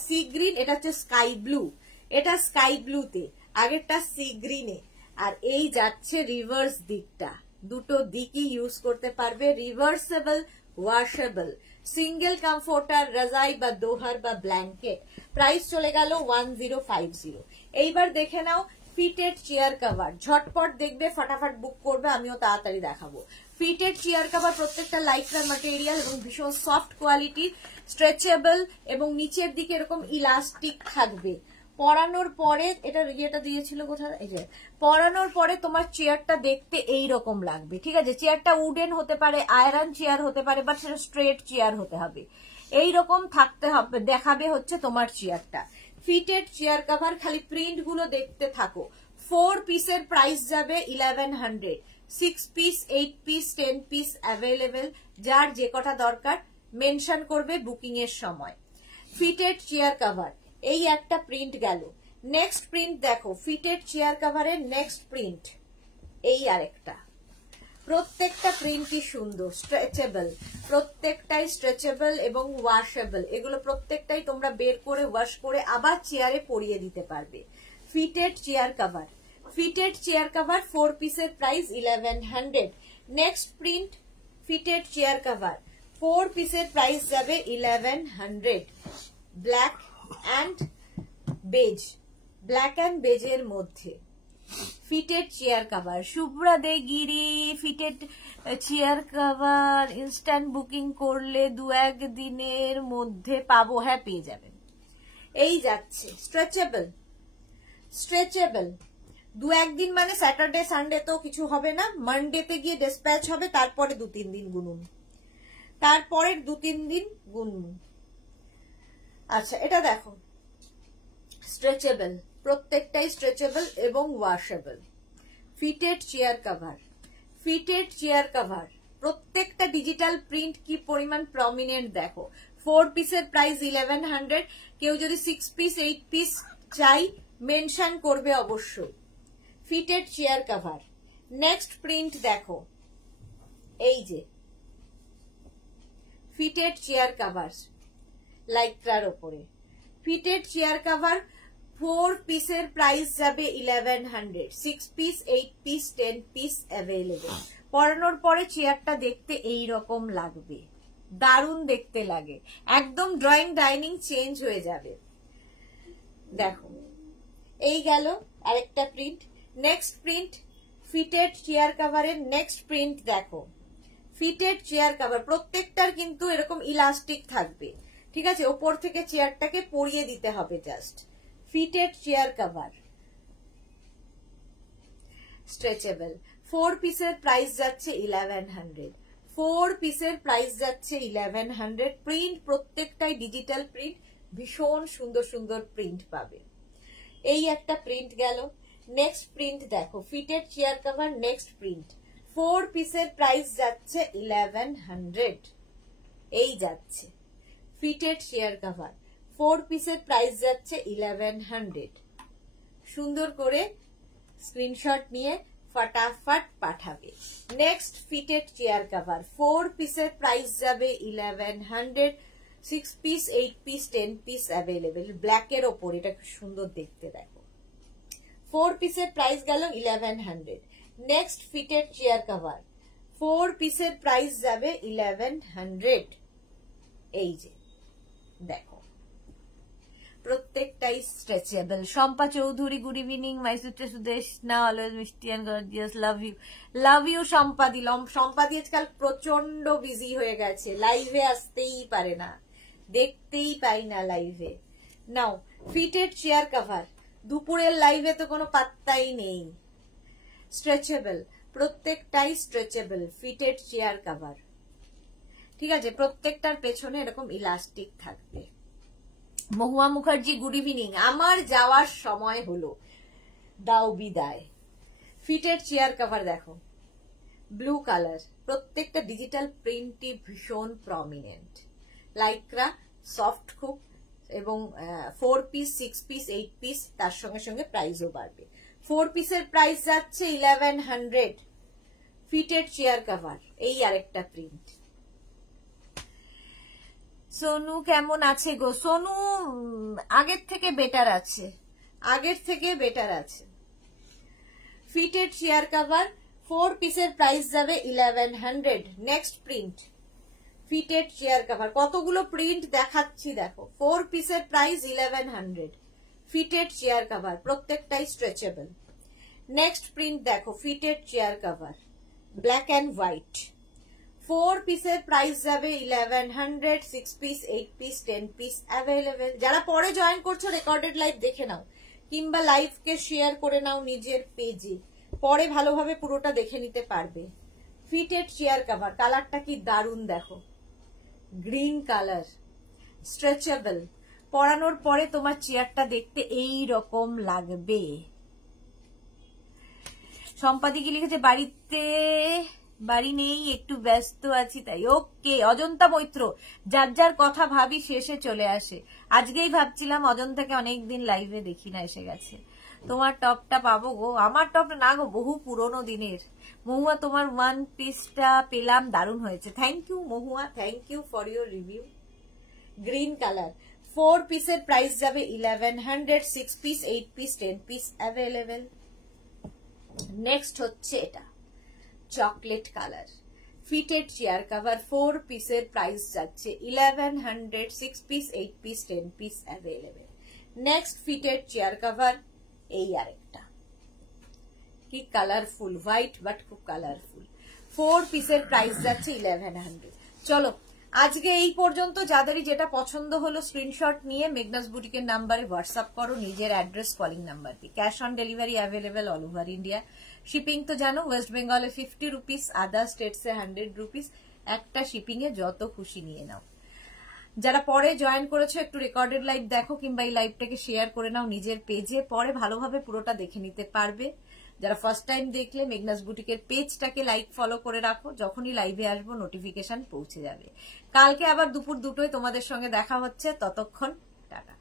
সি গ্রিন, এটা হচ্ছে স্কাই ব্লু, এটা স্কাই ব্লুতে, আগেরটা সি গ্রিনে। আর এই যাচ্ছে রিভার্স দিকটা, দুটো দিকই ইউজ করতে পারবে, রিভার্সেবল, ওয়াশেবল। সিঙ্গেল কমফোর্টার, রাজাই বা দোহার বা ব্ল্যাঙ্কেট, প্রাইস চলে গেল 1050। এইবার দেখে নাও ফিটেড চেয়ার কভার, ঝটপট দেখবে, ফটাফট বুক করবে, আমিও তাড়াতাড়ি দেখাবো। ফিটেড চেয়ার কভার প্রত্যেকটা লাইক্রার ম্যাটেরিয়াল এবং ভীষণ সফট কোয়ালিটি, স্ট্রেচেবল এবং নিচের দিকে এরকম ইলাস্টিক থাকবে। পরানোর পরে, এটা ইয়েটা দিয়েছিল কোথায়, এই যে পরানোর পরে তোমার চেয়ারটা দেখতে এই রকম লাগবে, ঠিক আছে। চেয়ারটা উডেন হতে পারে, আয়রন চেয়ার হতে পারে, বা সেটা স্ট্রেট চেয়ার হতে হবে, এইরকম থাকতে হবে, দেখাবে হচ্ছে তোমার চেয়ারটা। ফিটেড চেয়ার কভার, খালি প্রিন্ট গুলো দেখতে থাকো। 4 পিসের প্রাইস যাবে 1100, 6 পিস, 8 পিস, 10 পিস অ্যাভেলেবেল, যার যে কটা দরকার মেনশন করবে বুকিং এর সময়। ফিটেড চেয়ার কভার, এই একটা প্রিন্ট গেল। নেক্সট প্রিন্ট দেখো, ফিটেড চেয়ার কাভারের নেক্সট প্রিন্ট এই আরেকটা। প্রত্যেকটা প্রিন্টই সুন্দর, স্ট্রেচেবল, প্রত্যেকটাই স্ট্রেচেবল এবং ওয়াশেবল। এগুলো প্রত্যেকটাই তোমরা বের করে ওয়াশ করে আবার চেয়ারে পরিয়ে দিতে পারবে। Fitted chair cover, fitted chair cover 4 পিসের price 1100। Next print fitted chair cover 4 পিসের প্রাইস যাবে 1100। Black and beige, black and বেজের মধ্যে fitted chair cover. Shubhra De Giri, fitted chair cover instant booking করলে 2-1 দিনের মধ্যে পাবো। হ্যাঁ, পেয়ে যাবেন। এই যাচ্ছে স্ট্রেচেবল, স্ট্রেচেবল 2-1 দিন মানে স্যাটারডে সানডে তো কিছু হবে না, মানডেতে গিয়ে ডিসপ্যাচ হবে, তারপরে 2-3 দিন গুনুন, তারপরের 2-3 দিন গুনুন। আচ্ছা, এটা দেখো স্ট্রেচেবল, প্রত্যেকটাই স্ট্রেচেবল এবং washable. Fitted chair cover, fitted chair cover প্রত্যেকটা ডিজিটাল প্রিন্ট কি পরিমাণ প্রমিনেন্ট দেখো। 4 পিসের প্রাইস 1100। কেউ যদি 6 পিস 8 পিস চাই মেনশন করবে অবশ্যই। Fitted chair cover. Next print দেখো, এই যে ফিটেড চেয়ার কাভার লাইক্রার ওপরে। ফিটেড চেয়ার কাভার 4 পিসের প্রাইস যাবে 1100। 6 পিস 8 পিস 10 পিস অ্যাভেলেবল। পরানোর পরে চেয়ারটা দেখতে এই রকম লাগবে, দারুণ দেখতে লাগে, একদম ড্রয়িং ডাইনিং চেঞ্জ হয়ে যাবে। দেখো এই গেল আরেকটা print. Next print fitted chair কাভারের নেক্সট প্রিন্ট দেখো। ফিটেড চেয়ার কাভার প্রত্যেকটার কিন্তু এরকম ইলাস্টিক থাকবে, ঠিক আছে, ওপর থেকে চেয়ারটাকে পরিয়ে দিতে হবে just. Fitted chair cover stretchable. 4 পিসের প্রাইস যাচ্ছে 1100। 4 পিসের প্রাইস যাচ্ছে 1100। প্রিন্ট প্রত্যেকটাই ডিজিটাল প্রিন্ট, ভীষণ সুন্দর সুন্দর প্রিন্ট পাবে। এই একটা প্রিন্ট গেল। নেক্সট প্রিন্ট দেখো, fitted chair cover next print. 4 পিসের প্রাইস যাচ্ছে 1100। এই যাচ্ছে ফিটেড চেয়ার কাভার 4 পিসের প্রাইস যাচ্ছে 1100। সুন্দর করে স্ক্রিনশট নিয়ে ফটাফট পাঠাবে। নেক্সট ফিটেড চেয়ার কাভার 4 পিসের প্রাইস যাবে 1100। 6 পিস 8 পিস 10 পিস অ্যাভেলেবেল। ব্ল্যাকের ওপর এটা খুব সুন্দর দেখতে দেখো। 4 পিসের প্রাইস গেল 1100। নেক্সট ফিটেড চেয়ার কাভার 4 পিসের প্রাইস যাবে 1100। এই যে দেখো প্রত্যেকটাই stretchable. Shampa Chowdhury, good evening my sister Sudesh না, অলওয়েজ মিষ্টি and gorgeous, love you. Love you শম্পাদি। শম্পাদি আজকাল প্রচন্ড বিজি হয়ে গেছে, লাইভে আসতেই পারে না, দেখতেই পাই না লাইভে। নাও ফিটেড চেয়ার কাভার, দুপুরের লাইভে তো কোনো পাত্তাই নেই। স্ট্রেচেবল, প্রত্যেকটাই স্ট্রেচেবল ফিটেড চেয়ার কাভার, ঠিক আছে, প্রত্যেকটার পেছনে এরকম ইলাস্টিক থাকবে। মহুয়া মুখার্জি, গুড ইভিনিং। আমার যাওয়ার সময় হলো, দাও বিদায়। ফিটেড চেয়ার কভার দেখো, ব্লু কালার, প্রত্যেকটা ডিজিটাল প্রিন্টই ভীষণ প্রমিনেন্ট। লাইক্রা, সফট খুব, এবং 4 পিস 6 পিস 8 পিস, তার সঙ্গে সঙ্গে প্রাইসও বাড়বে। 4 পিসের প্রাইস যাচ্ছে 1100। ফিটেড চেয়ার কভার, এই আরেকটা প্রিন্ট। সোনু কেমন আছে গো? সোনু আগের থেকে বেটার আছে, আগের থেকে বেটার আছে। ফিটেড চেয়ার কভার 4 পিসের প্রাইস যাবে 1100। Next print fitted chair cover, কতগুলো প্রিন্ট দেখাচ্ছি দেখো। 4 পিসের প্রাইস 1100। ফিটেড চেয়ার কভার প্রত্যেকটাই স্ট্রেচেবল। নেক্সট প্রিন্ট দেখো, fitted chair cover black and white. 4 পিসের প্রাইস যাবে 1100। 6 পিস 8 পিস 10 পিস অ্যাভেলেবেল। যারা পরে জয়েন করছো রেকর্ডেড লাইভ দেখে নাও, কিংবা লাইভকে শেয়ার করে নাও নিজের পেজে, পরে ভালোভাবে পুরোটা দেখে নিতে পারবে। ফিটেড চেয়ার কভার, কালারটা কি দারুণ দেখো, গ্রিন কালার, স্ট্রেচেবল। পরানোর পরে তোমার চেয়ারটা দেখতে এই রকম লাগবে। সম্পাদিকে লিখেছে বাড়িতে বাড়ি নেই, একটু ব্যস্ত আছি তাই। ওকে অজন্তা মৈত্র, যার যার কথা ভাবি শেষে চলে আসে। আজকেই ভাবছিলাম অজন্তাকে অনেকদিন লাইভে দেখি না, এসে গেছে। তোমার টপটা পাবো গো? আমার টপটা না গো, বহু পুরনো দিনের। মহুয়া তোমার ওয়ান পিসটা পেলাম, দারুণ হয়েছে। Thank you Mahua, thank you for your review. Green colour 4 পিসের প্রাইস যাবে 1100, 6 piece, 8 piece, 10 piece available. Next হচ্ছে এটা chocolate colour fitted chair cover, 4 পিসের প্রাইস যাচ্ছে 1100, 6 piece, 8 piece, 10 piece available. Next fitted chair cover, এই আরেকটা কি কালারফুল, হোয়াইট বাট খুব কালারফুল, 4 পিসের প্রাইস যাচ্ছে 1100। চলো আজকে এই পর্যন্ত। যাদেরই যেটা পছন্দ হলো স্ক্রিনশট নিয়ে মেঘনাস বুটিকের নাম্বারে হোয়াটসঅ্যাপ করো, নিজের অ্যাড্রেস কলিং নাম্বার দিয়ে। Cash on delivery available all over India. Shipping তো জানো, ওয়েস্ট বেঙ্গলে 50 রুপিস, আদার স্টেটসে 100 রুপিস। একটা শিপিং এ যত খুশি নিয়ে নাও। যারা পরে জয়েন করেছো একটু রেকর্ডেড লাইভ দেখো, কিংবা এই লাইভটাকে শেয়ার করে নাও নিজের পেজে, পরে ভালোভাবে পুরোটা দেখে নিতে পারবে। যারা ফার্স্ট টাইম দেখলে মেঘনাস বুটিকের পেজটাকে লাইক ফলো করে রাখো, যখনই লাইভে আসবো নোটিফিকেশন পৌঁছে যাবে। কালকে আবার দুপুর 2টোয় তোমাদের সঙ্গে দেখা হচ্ছে, ততক্ষণ টাটা।